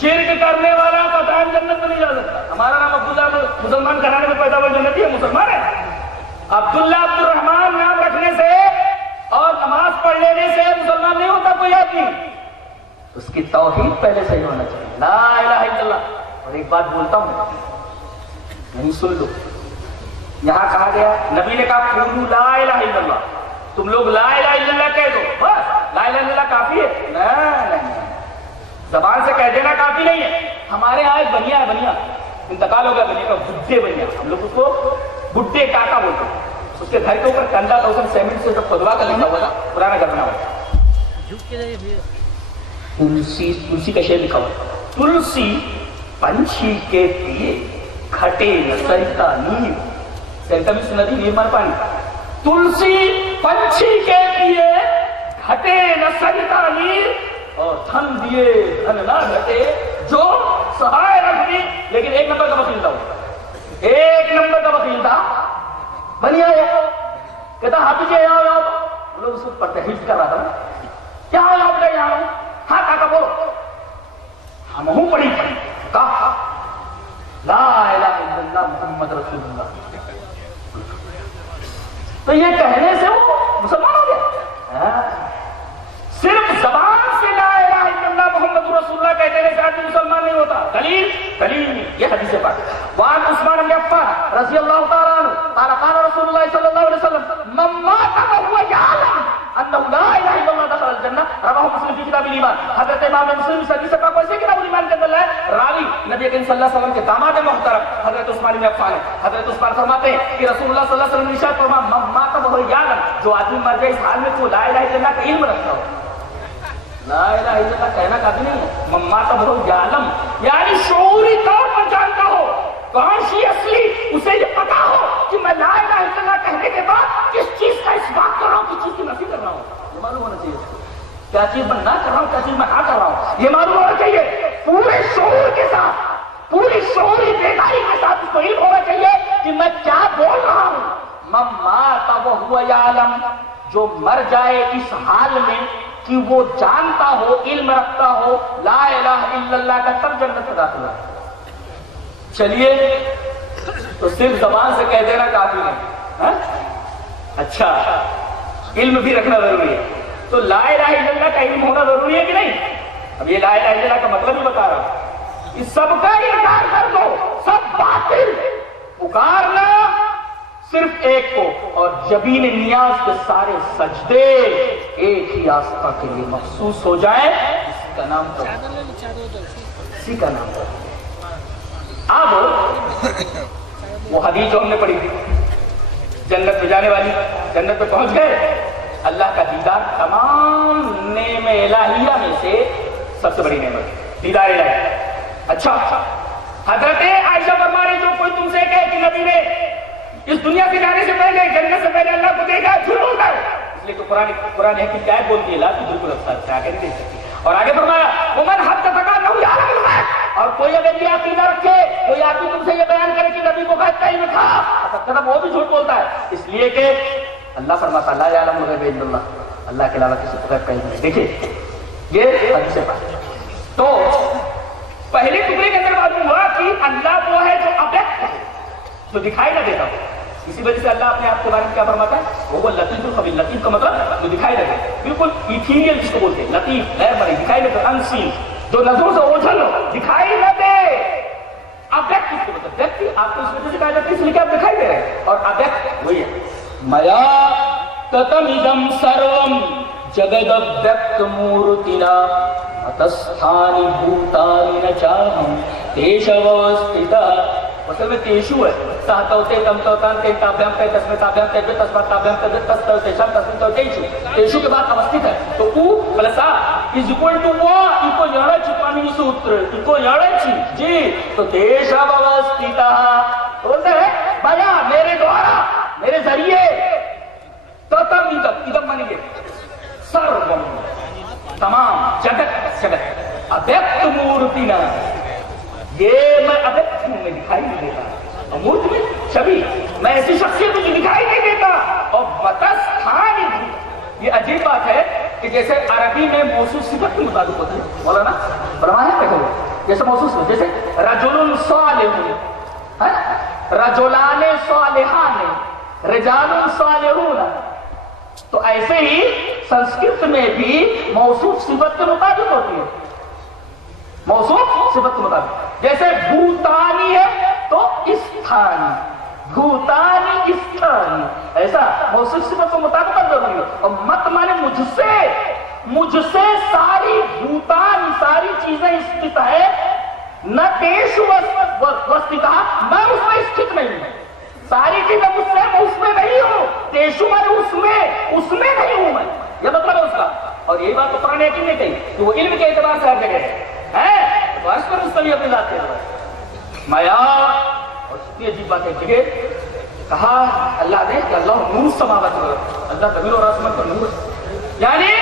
شرک کرنے والا قطعاً جنت میں نہیں جا سکتا۔ ہمارا نام عبداللہ مسلمان گھرانے میں پیدا ہوا جنتی ہے، مسلمان ہے۔ عبداللہ عبدالرحمان نام رکھنے سے اور نماز پڑھ لینے سے مسلمان نہیں ہوتا کوئی آدمی، اس کی توحید پہلے صحیح ہونا چاہیے، لا الہ الا اللہ۔ اور ایک بات بولتا ہوں، نہیں سن لو، یہاں کہا گیا نبی نے کہا قولوا لا الہ الا اللہ، تم لوگ لا الہ الا اللہ کہہ دو، بس لا الہ الا اللہ کافی ہے؟ نہیں، زبان سے کہہ دینا کافی نہیں ہے۔ ہمارے یہاں ایک بنیا ہے، بنیا انتقال ہو گیا، بنیا کا بڈھے بنیا، ہم لوگ اس کو بڈھے کاکا بولتے ہیں، اس کے گھر کے اوپر کنڈا تھا، اس نے سیمنٹ سے جو کھدوا کر لکھا ہوا تھا، پرانا گھر بنا ہوا تھا، تلسی، تلسی کا شعر لکھا ہوا تھا، تلسی پنچھی کے پیے کھٹے نہ سرتا نیر، سرتا بھی سنا دی نیر مار پانی، تلسی پنچھی کے پیے گھٹے نہ سرتا نیر، اور دھن دیے دھن نہ گھٹے جو سہائے رکھ دی، لیکن ایک نمبر کا وکیل تھا، ایک نمبر کا وکیل تھا، بنی آیا کہتا حافظ جی یہاں آؤ، لوگ اس کو پڑھتے حفظ کر رہا تھا، کیا ہو آپ نے یہاں ہاں کہا بولو، ہم ہوں پڑھی کہا لا الہ الا اللہ محمد رسول اللہ، تو یہ کہنے سے وہ مسلمان ہو گیا، صرف زبان سے لا الہ الا اللہ محمد رسول اللہ کہتے ہیں کہ آدمی مسلمان نہیں ہوتا، دلیل یہ حدیث پاک، وعن عثمان بن عفان رضی اللہ تعالیٰ عنہ قال قال رسول اللہ صلی اللہ علیہ وسلم من مات وهو يعلم انه لا الہ الا اللہ دخل الجنہ، رواہ مسلم فی کتاب الایمان، حضرت امام مسلم اس حدیث پاک کو ایسے کتاب الایمان کے اندر ہے، راوی نبی کریم صلی اللہ علیہ وسلم کے داماد محترم حضرت عثمان بن عفان ہے، حضرت عثمان فرماتے ہیں کہ رسول اللہ صلی اللہ علیہ وسلم نے ارشاد فرمایا من مات وهو يعلم، جو آدمی مر جائے اس حال میں کہ وہ لا الہ الا اللہ کا علم رکھتا ہو، لا الہ الا اللہ کہنا کافی نہیں ہے، مماتا بہت یعلم یعنی شعوری طور پر جانتا ہو، کانشیسلی اسے یہ پتا ہو کہ میں لا الہ الا اللہ کہنے کے بعد کس چیز کا اس بات کر رہا ہوں، کس چیز کی نفی کر رہا ہوں، یہ معلوم ہونا چاہیے، کیا چیز میں نہ کر رہا ہوں، کیا چیز میں ہاں کر رہا ہوں، یہ معلوم ہونا چاہیے، پورے شعور کے ساتھ، پوری شعوری بیداری کے ساتھ اس کو علم ہونا چاہیے کہ میں کیا بول رہا ہوں، مماتا وہو یعلم، جو مر جائے اس حال میں کہ وہ جانتا ہو، علم رکھتا ہو لا الہ الا اللہ کا، تب جنت میں داخل ہے۔ چلیے تو صرف زبان سے کہہ دینا کافی نہیں، اچھا علم بھی رکھنا ضروری ہے، تو لا الہ الا اللہ کا علم ہونا ضروری ہے کہ نہیں؟ اب یہ لا الہ الا اللہ کا مطلب ہی بتا رہا ہوں، کہ سب کا انکار کر دو، سب باطل، پکارنا صرف ایک کو، اور جبین نیاز کے سارے سجدے ایک ہی آستہ کے لیے مخصوص ہو جائیں، اسی کا نام تو اسی کا نام تو اب وہ حدیث جو ہم نے پڑھی تھی جنت میں جانے والی، جنت پہ پہنچ گئے، اللہ کا دیدار تمام نعم الہیہ میں سے سب سے بڑی نعمت دیدار الہی۔ اچھا حضرت عائشہ فرما رہی جو کوئی تم سے کہے کہ نبی نے اس دنیا سے جانے سے پہلے جنت سے پہلے اللہ کو دیکھا، جھوٹ بولتا ہے، اس لیے تو قرآن ہے کہ کیا بولتی ہے لا تدرک الابصار، کیا آگے نہیں دیکھ سکتی، اور آگے فرمایا ومن حدثک انہ یعلم الغیب، اور کوئی اگر یہ عقیدہ رکھے، کوئی آدمی تم سے یہ بیان کرے کہ نبی کو غیب کا علم تھا، تو وہ بھی جھوٹ بولتا ہے، اس لیے کہ اللہ فرماتا لا یعلم الغیب الا اللہ، اللہ کے علاوہ کسی کو غیب کا علم نہیں۔ دیکھیے یہ حدیث پاک، تو پہلے ٹکڑے کے اندر معلوم ہوا کہ اللہ وہ ہے جو ابیکٹ ہے، جو دکھائی نہ دیتا ہو، اسی وجہ سے اللہ اپنے آپ کے بارے میں کیا فرماتا ہے، وہ لطیف الخبیر، لطیف کا مطلب جو دکھائی نہ دے، بالکل ایتھیریل جس کو بولتے ہیں، لطیف غیر مرئی، دکھائی نہ دے، انسین، جو نظروں سے اوجھل ہو، دکھائی نہ دے، ابیکٹ اس کو مطلب ویکتی، آپ کو اس وجہ سے کہا جاتا ہے اس لیے کہ آپ دکھائی دے رہے ہیں، اور ابیکٹ وہی ہے میا تتمدم سروم جگد ابیکت مورتنا اتستھانی بھوتانی نچاہم تیشوستتا، اصل میں تیشو ہے، تحتوتے تمتوتان تے تابیام تے تسمے تابیام تے بے تسمت تابیام تے بے تستو تیشام تسمت تو تیشو، تیشو کے بعد اوستھت ہے، تو او پلسا از اکول ٹو وا، ایکو یڑا چپانی سوتر، ایکو یڑا چی، جی تو تیشا اوستھتا، تو بولتے ہیں بھایا میرے دوارا، میرے ذریعے، تتم ادم مانی گے، سروم تمام جگت جگت ابیکت مورتینا، یہ میں ابیکت ہوں، میں دکھائی نہیں دیتا، مورت میں شبی، میں ایسی شخصیت مجھے دکھائی نہیں دیتا، اور بتستھانی بھی، یہ عجیب بات ہے کہ جیسے عربی میں موصوف صفت کے مطابق ہوتی ہے، مولانا فرمایا ہے دیکھو جیسے موصوف، جیسے رجل صالح، رجلان صالحان، رجال صالحون، تو ایسے ہی سنسکرت میں بھی موصوف صفت کے مطابق ہوتی ہے، موصوف صفت کے مطابق، جیسے بھوتانی ہے تو استھانی، بھوتانی استھانی، ایسا موصوف صفت کے مطابق ضروری ہے، اور مت مانے مجھ سے ساری بھوتانی، ساری چیزیں استھت ہے، نہ تیش وستھتا، میں اس میں استھت نہیں ہوں، ساری چیزیں مجھ سے، میں اس میں نہیں ہوں، تیشو میں اس میں نہیں ہوں میں، یہ مطلب ہے اس کا. اور یہی بات تو قرآن حکیم نے کہی کہ وہ علم کے اعتبار سے ہر جگہ ہے، تو اس پر مستوی اپنی ذات کے اعتبار مایا. اور اتنی عجیب بات ہے جگہ کہا اللہ نے کہ اللہ نور السماوات والارض، اللہ زمین اور آسمان کا نور، یعنی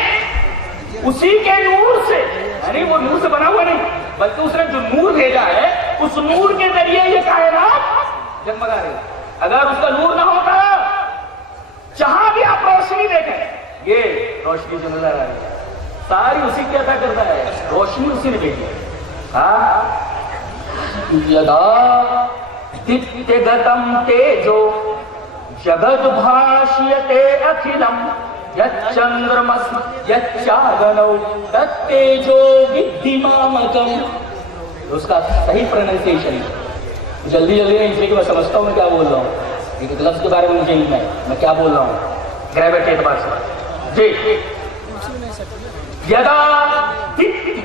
اسی کے نور سے، یعنی وہ نور سے بنا ہوا نہیں بلکہ اس نے جو نور بھیجا ہے اس نور کے ذریعے یہ کائنات جگمگا رہی ہے. اگر اس کا نور نہ ہوتا جہاں بھی آپ روشنی دیکھیں یہ روشنی جو نظر آ رہی ہے ساری اسی کی عطا کرتا ہے، روشنی اسی نے بھیجی ہے. یدا دتیگتم تیجو جگد بھاشیتے اکھلم یچندرمس یچاگنو تتیجو ودھیمامکم. اس کا صحیح پروننسیشن ہے، جلدی جلدی نہیں، اس لیے کہ میں سمجھتا ہوں میں کیا بول رہا ہوں، ایک لفظ کے بارے میں مجھے علم ہے میں کیا بول رہا ہوں گریویٹی کے اعتبار سے. جی یدا دتی،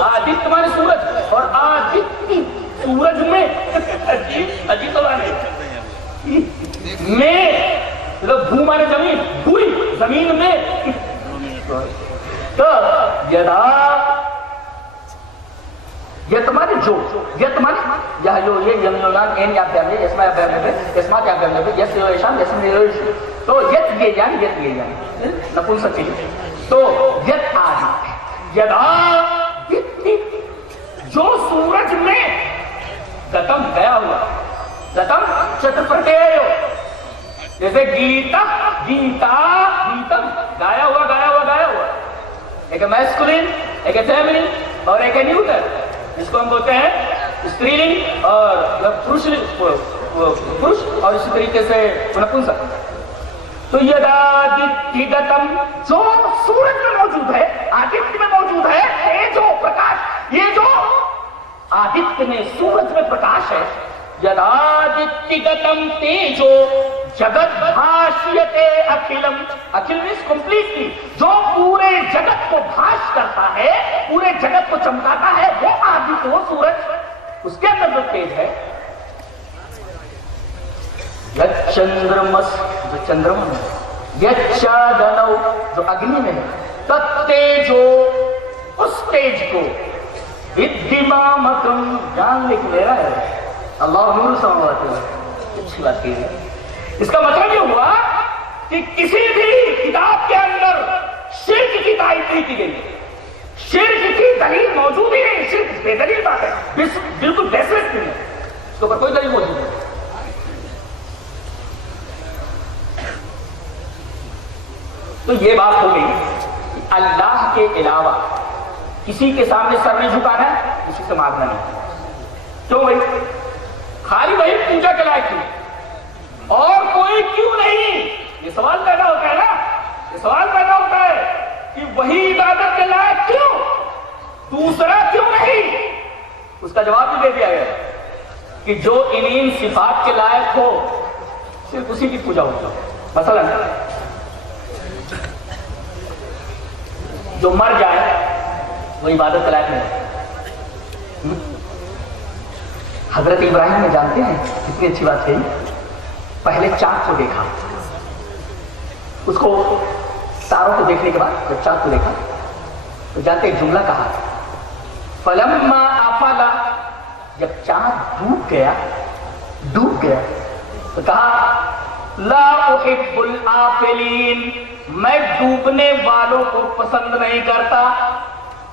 آدت مانے سورج، اور آدتی سورج میں عجیب تو نہیں میں بھو مانے زمین، بھوئی زمین میں، تو یدا یت مانے جو، یت مانے یہ یمنونان این یا پیامنے اسما یا پیامنے اسما کیا پیامنے یس یوشان یس یوشان، تو یت یہ جان یت یہ جان نپنسک چیز. تو یت آدت یدا دتی، جو سورج میں گتم گیا ہوا، گتم چتپرتیو، جیسے گیتا گیتا گیتم گایا ہوا، ایک میسکولین ایک فیمنین اور ایک نیوٹر، جس کو ہم بولتے ہیں استری لنگ اور پروش، اور اسی طریقے سے نپنسک. تو یدا دتی گتم، جو سورج میں موجود ہے، آدتیہ میں موجود ہے، یہ جو پرکاش، یہ جو آدتیہ میں سورج میں پرکاش ہے، یدا دتی گتم تیجو جگت بھاشیتے اکھلم، اکھل مینس کمپلیٹلی، جو پورے جگت کو بھاش کرتا ہے، پورے جگت کو چمکاتا ہے، وہ آدتیہ، وہ سورج، اس کے اندر جو تیج ہے. یچندرمس، جو چندرما ہے، یچاگنو، جو اگنی میں ہے، تتیجو، اس تیج کو، ودھیمامکم، جان لکھ لے رہا ہے اللہ نور السماوات والارض. اچھی بات کی ہے. اس کا مطلب یہ ہوا کہ کسی بھی کتاب کے اندر شرک کی تائید نہیں کی گئی، شرک کی دلیل موجود ہی نہیں، شرک بے دلیل بات ہے، بالکل بیسلیس نہیں ہے، اس کے اوپر کوئی دلیل موجود نہیں. تو یہ بات ہو گئی کہ اللہ کے علاوہ کسی کے سامنے سر نہیں جھکانا ہے، کسی سے مانگنا نہیں. کیوں بھائی؟ خالی وہی پوجا کے لائق تھی اور کوئی کیوں نہیں؟ یہ سوال پیدا ہوتا ہے نا، یہ سوال پیدا ہوتا ہے کہ وہی عبادت کے لائق کیوں، دوسرا کیوں نہیں؟ اس کا جواب بھی دے دیا گیا کہ جو ان صفات کے لائق ہو صرف اسی کی پوجا ہوتی ہے. مثلا جو مر جائے وہ عبادت کے لائق نہیں. حضرت ابراہیم نے جانتے ہیں کتنی اچھی بات کہی، پہلے چاند کو دیکھا، اس کو تاروں کو دیکھنے کے بعد جب چاند کو دیکھا تو جانتے ایک جملہ کہا، فلما افل، جب چاند ڈوب گیا تو کہا لا احب الآفلین، میں ڈوبنے والوں کو پسند نہیں کرتا.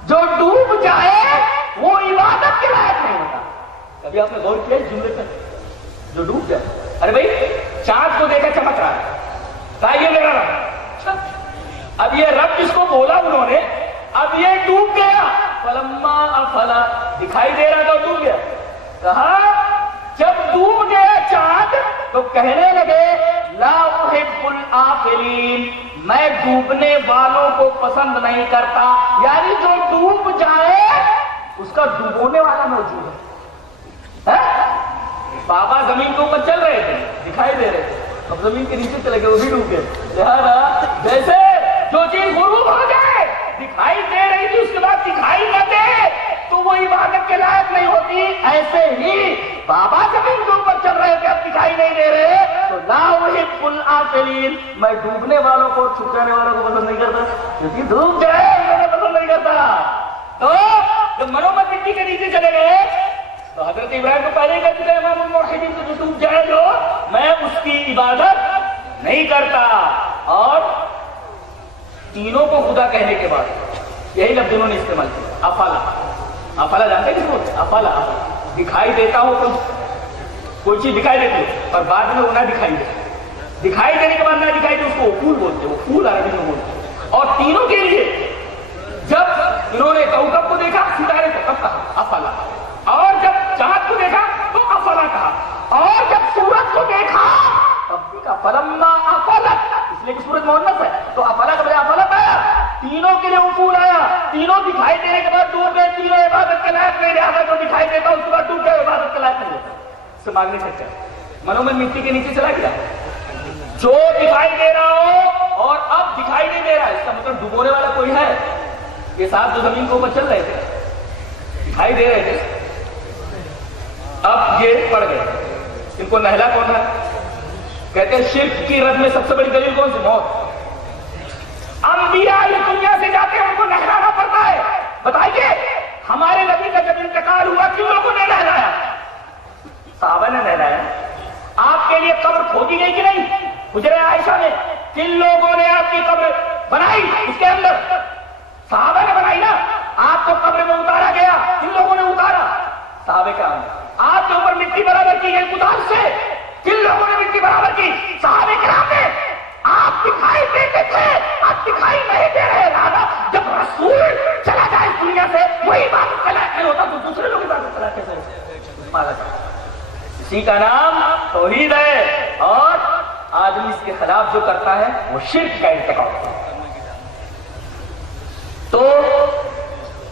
جو ڈوب جائے وہ عبادت کے لائق نہیں ہوتا. کبھی آپ نے غور کیا اس جملے پہ؟ جو ڈوب جائے، ارے بھائی چاند کو دیکھا چمک رہا ہے، کہا یہ میرا رب. اب یہ رب جس کو بولا انہوں نے، اب یہ ڈوب گیا، فلما افلا، دکھائی دے رہا تھا ڈوب گیا. کہا جب ڈوب گیا چاند تو کہنے لگے لا احب الآفلین، میں ڈوبنے والوں کو پسند نہیں کرتا. یعنی جو ڈوب جائے اس کا ڈوبونے والا موجود ہے. بابا زمین کے اوپر چل رہے تھے، دکھائی دے رہے تھے، اب زمین کے نیچے چلے گئے، وہ بھی ڈوب گئے. لہٰذا جیسے جو چیز غروب ہو جائے، دکھائی دے رہی تھی، اس کے بعد دکھائی نہ دے تو وہ عبادت کے لائق نہیں ہوتی. ایسے ہی بابا زمین کے اوپر چل رہے تھے، اب دکھائی نہیں دے رہے تو لا احب الآفلین، میں ڈوبنے والوں کو چھپ جانے والوں کو پسند نہیں کرتا، کیونکہ ڈوب جائے میں پسند نہیں کرتا۔ تو جب منومت مٹی کے نیچے چلے گئے تو حضرت ابراہیم کو پہلے کہتے تھے امام الموحدین کو جو ڈوب جائے جو میں اس کی عبادت نہیں کرتا۔ اور تینوں کو خدا کہنے کے بعد یہی لفظ انہوں نے استعمال کیا، افلا۔ افلا جانتے ہیں کس کو؟ افلا دکھائی دیتا ہو تو کوئی چیز دکھائی دیتی ہے اور بعد میں وہ نہ دکھائی دے، دکھائی دینے کے بعد نہ دکھائی دے اس کو افول بولتے ہیں، افول عربی میں بولتے ہیں۔ اور تینوں کے لیے جب انہوں نے کوكب کو دیکھا، ستارے کو، تب کہا افلا، اور جب چاند کو دیکھا تو افلا کہا، اور جب سورج کو دیکھا تب بھی کہا فلما افلت، اس لیے کہ سورج مؤنث ہے تو افلا کا بجائے افلت آیا۔ تینوں کے لیے افول آیا، تینوں دکھائی دینے کے بعد ڈوب گئے، تینوں عبادت کے لائق نہیں رہا، جو دکھائی دیتا اس کے بعد ڈوب گئے، عبادت کے لائق نہیں رہتا۔ اس سے مانگ نہیں سکتے، منومن مٹی کے نیچے چلا گیا، جو دکھائی دے رہا ہو اور اب دکھائی نہیں دے رہا، اس کا مطلب ڈبونے والا کوئی ہے۔ یہ ساتھ جو زمین کے اوپر چل رہے تھے دکھائی دے رہے تھے، اب یہ پڑ گئے، ان کو نہلا کون ہے؟ کہتے ہیں شرک کی رد میں سب سے بڑی دلیل کون سی؟ موت۔ انبیاء اس دنیا سے جاتے ہیں ان کو نہلانا پڑتا ہے۔ بتائیے ہمارے نبی کا جب انتقال ہوا کیوں لوگوں نے نہلایا؟ صحابہ نے نہلایا۔ آپ کے لیے قبر کھودی گئی کہ نہیں؟ حجرہ عائشہ میں کن لوگوں نے آپ کی قبر بنائی؟ اس کے اندر صحابہ نے بنائی نا۔ آپ کو قبر میں اتارا گیا، کن لوگوں نے اتارا؟ صحابہ کرام۔ آپ کے اوپر مٹی برابر کی گئی کدال سے، کن لوگوں نے مٹی برابر کی؟ صحابہ کرام نے۔ آپ دکھائی دیتے تھے، آپ دکھائی نہیں دے رہے، لہذا جب رسول چلا جائے اس دنیا سے وہی عبادت کا لائق ہوتا تو دوسرے لوگ عبادت کا لائق کیسے؟ اسی کا نام توحید ہے، اور آدمی اس کے خلاف جو کرتا ہے وہ شرک کا ارتکاب ہے۔ تو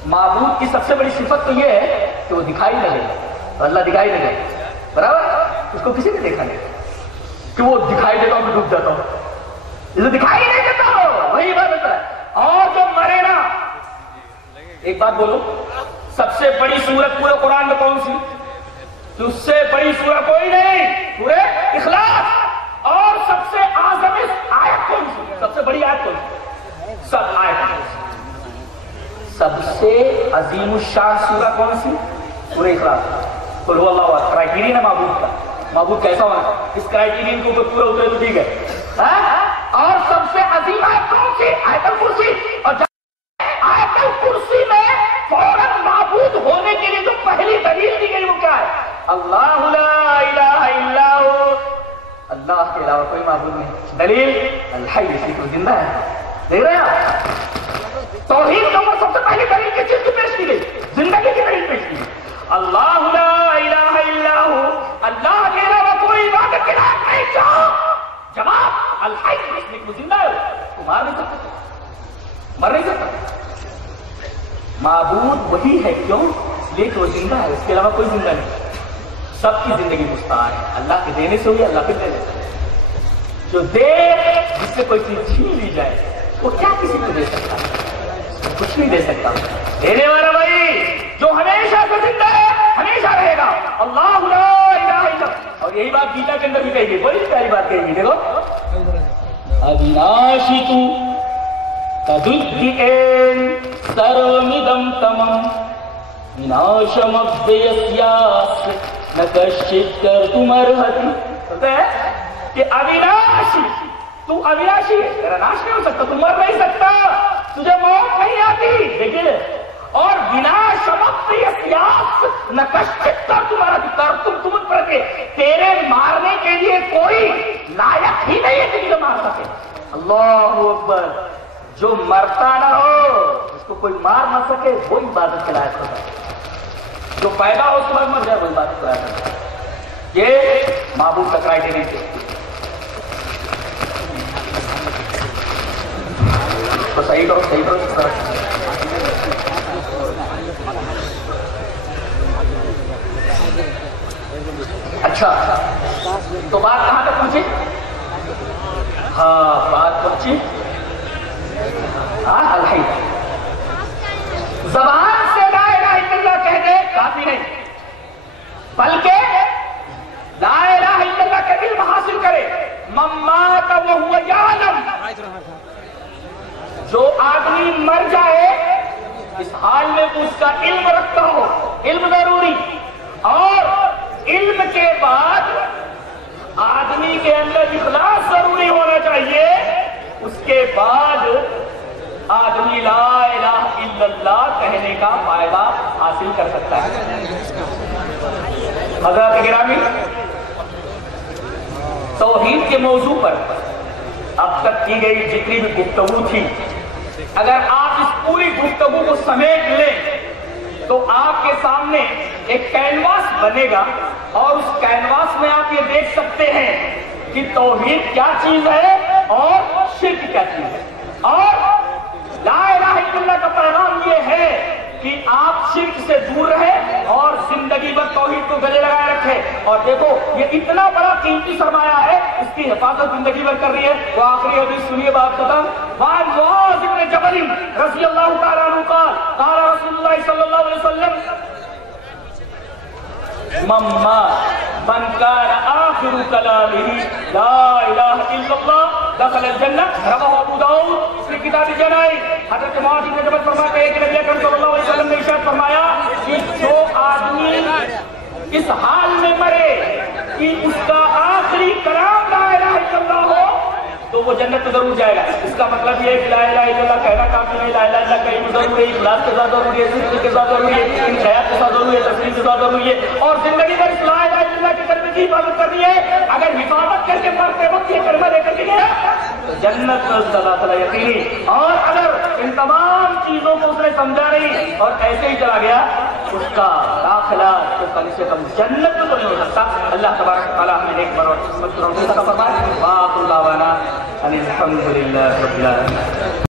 معبود کی سب سے بڑی صفت تو یہ ہے کہ وہ دکھائی نہ دے، تو اللہ دکھائی نہ دے، برابر؟ اس کو کسی نے دیکھا نہیں کہ وہ دکھائی دیتا ہوں کہ ڈوب جاتا ہوں، اسے دکھائی نہیں دیتا ہو وہی عبادت ہے۔ اور جو مرے نا، ایک بات بولو، سب سے بڑی سورت پورے قرآن میں کون سی؟ تو اس سے بڑی سورت کوئی نہیں، پورے اخلاص۔ اور سب سے اعظم آیت کون سی؟ سب سے بڑی آیت کون سی؟ سب آیت۔ سب سے عظیم الشان سورہ کون سی؟ سورہ اخلاص۔ قل هو اللہ احد، کرائٹیرین ہے معبود کا، معبود کیسا ہونا، اس کرائٹیرین کے اوپر پورا اترے تو ٹھیک ہے۔ اور سب سے عظیم آیت کون سی؟ آیت الکرسی۔ اور آیت الکرسی میں فوراً معبود ہونے کے لیے جو پہلی دلیل دی گئی وہ کیا ہے؟ اللہ لا الہ الا ہو، اللہ کے علاوہ کوئی معبود نہیں۔ دلیل الحی، اسی کو زندہ ہے، دیکھ رہے ہیں آپ؟ توحید کے اوپر سب سے پہلی دلیل کی چیز کی پیش کی گئی، زندگی کی دلیل پیش کی گئی۔ اللہ لا الہ الا ہو، اللہ کے علاوہ کوئی عبادت کے لائق نہیں۔ جواب الحی، اس لیے کہ وہ زندہ ہے، وہ مار نہیں سکتا، مر نہیں سکتا۔ معبود وہی ہے، کیوں؟ اس لیے کہ وہ زندہ ہے، اس کے علاوہ کوئی زندہ نہیں۔ سب کی زندگی مستعار ہے، اللہ کے دینے سے ہوئی، اللہ کے دینے سے۔ جو دے، جس سے کوئی چیز چھین لی جائے وہ کیا کسی کو دے سکتا ہے؟ کچھ نہیں دے سکتا۔ دینے والا وہی جو ہمیشہ سے زندہ ہے، ہمیشہ رہے گا، اللہ لا الہ الا اللہ۔ اور یہی بات گیتا کے اندر بھی کہی گئی، بڑی پیاری بات کہی گئی، دیکھو، اوناشی تو تددی این سرومیدم تمم وناشم ابدیسیاس نکشت کر تمرہتی۔ سنتے ہیں کہ اوناشی، تو اوناشی ہے، تیرا ناش نہیں ہو سکتا، تو مر نہیں سکتا، تجھے موت نہیں آتی، دیکھئے۔ اور وناشم ابدیسیاس نکشت کر تمرہتی، تم پر کے تیرے مارنے کے لیے کوئی لائق ہی نہیں ہے کہ تجھے مار سکے۔ اللہ اکبر۔ جو مرتا نہ ہو، اس کو کوئی مار نہ سکے، وہ عبادت کے لائق ہوتا ہے۔ جو پیدا ہو اس کے بعد مر جائے وہ عبادت کے لائق ہوتا ہے۔ یہ معبود کا کرائٹیریا ہے۔ تو صحیح کرو، صحیح کرو، اس طرح۔ اچھا، تو بات کہاں تک پہنچی؟ ہاں، بات پہنچی الحی۔ زبان سے لا الہ الا اللہ کہہ دے کافی نہیں، تو اس کا علم رکھتا ہو، علم ضروری، اور علم کے بعد آدمی کے اندر اخلاص ضروری ہونا چاہیے، اس کے بعد آدمی لا الہ الا اللہ کہنے کا فائدہ حاصل کر سکتا ہے۔ حضرات گرامی، توحید کے موضوع پر اب تک کی گئی جتنی بھی گفتگو تھی، اگر آپ اس پوری گفتگو کو سمیٹ لیں تو آپ کے سامنے ایک کینواس بنے گا، اور اس کینواس میں آپ یہ دیکھ سکتے ہیں کہ توحید کیا چیز ہے اور شرک کیا چیز ہے۔ اور لا الہ الا اللہ کا پیغام یہ ہے کہ آپ شرک سے دور رہے اور زندگی بھر توحید کو گلے لگائے رکھے۔ اور دیکھو یہ اتنا بڑا قیمتی سرمایہ ہے، اس کی حفاظت زندگی بھر کر رہی ہے۔ وہ آخری حدیث سنیے، بات ختم۔ وعن معاذ بن جبل رضی اللہ تعالیٰ عنہ قال قال رسول اللہ صلی اللہ علیہ وسلم من كان آخر كلامه لا الہ الا اللہ دخل الجنہ، رواہ ابو داؤد کی کتاب جنائز۔ حضرت معاذ بن جبل فرماتے ہیں کہ نبی اکرم صلی اللہ علیہ وسلم نے ارشاد فرمایا کہ جو آدمی اس حال میں مرے کہ اس کا آخری کلام لا الہ الا اللہ ہو تو وہ جنت میں ضرور جائے گا۔ اس کا مطلب یہ ہے کہ لا الہ الا اللہ کہنا کافی نہیں، لا الہ الا اللہ کا علم ضروری ہے، اخلاص کے ساتھ ضروری ہے، ذکر کے ساتھ ضروری ہے، انقیاد کے ساتھ ضروری ہے، تسلیم کے ساتھ ضروری ہے، اور زندگی بھر اس لا الہ الا اللہ کے کلمے کی حفاظت کرنی ہے۔ اگر حفاظت کر کے مرتے وقت یہ کلمہ لے کر کے گیا تو جنت اللہ تعالیٰ یقینی۔ اور اگر ان تمام چیزوں کو اس نے سمجھا نہیں اور ایسے ہی چلا گیا، اس کا داخلہ تو کم سے کم جنت میں تو نہیں ہو سکتا۔ اللہ تبارک و تعالیٰ ہمیں ایک بار اور قسمت فرمائے۔ وآخر دعوانا ان الحمد للہ رب العالمین۔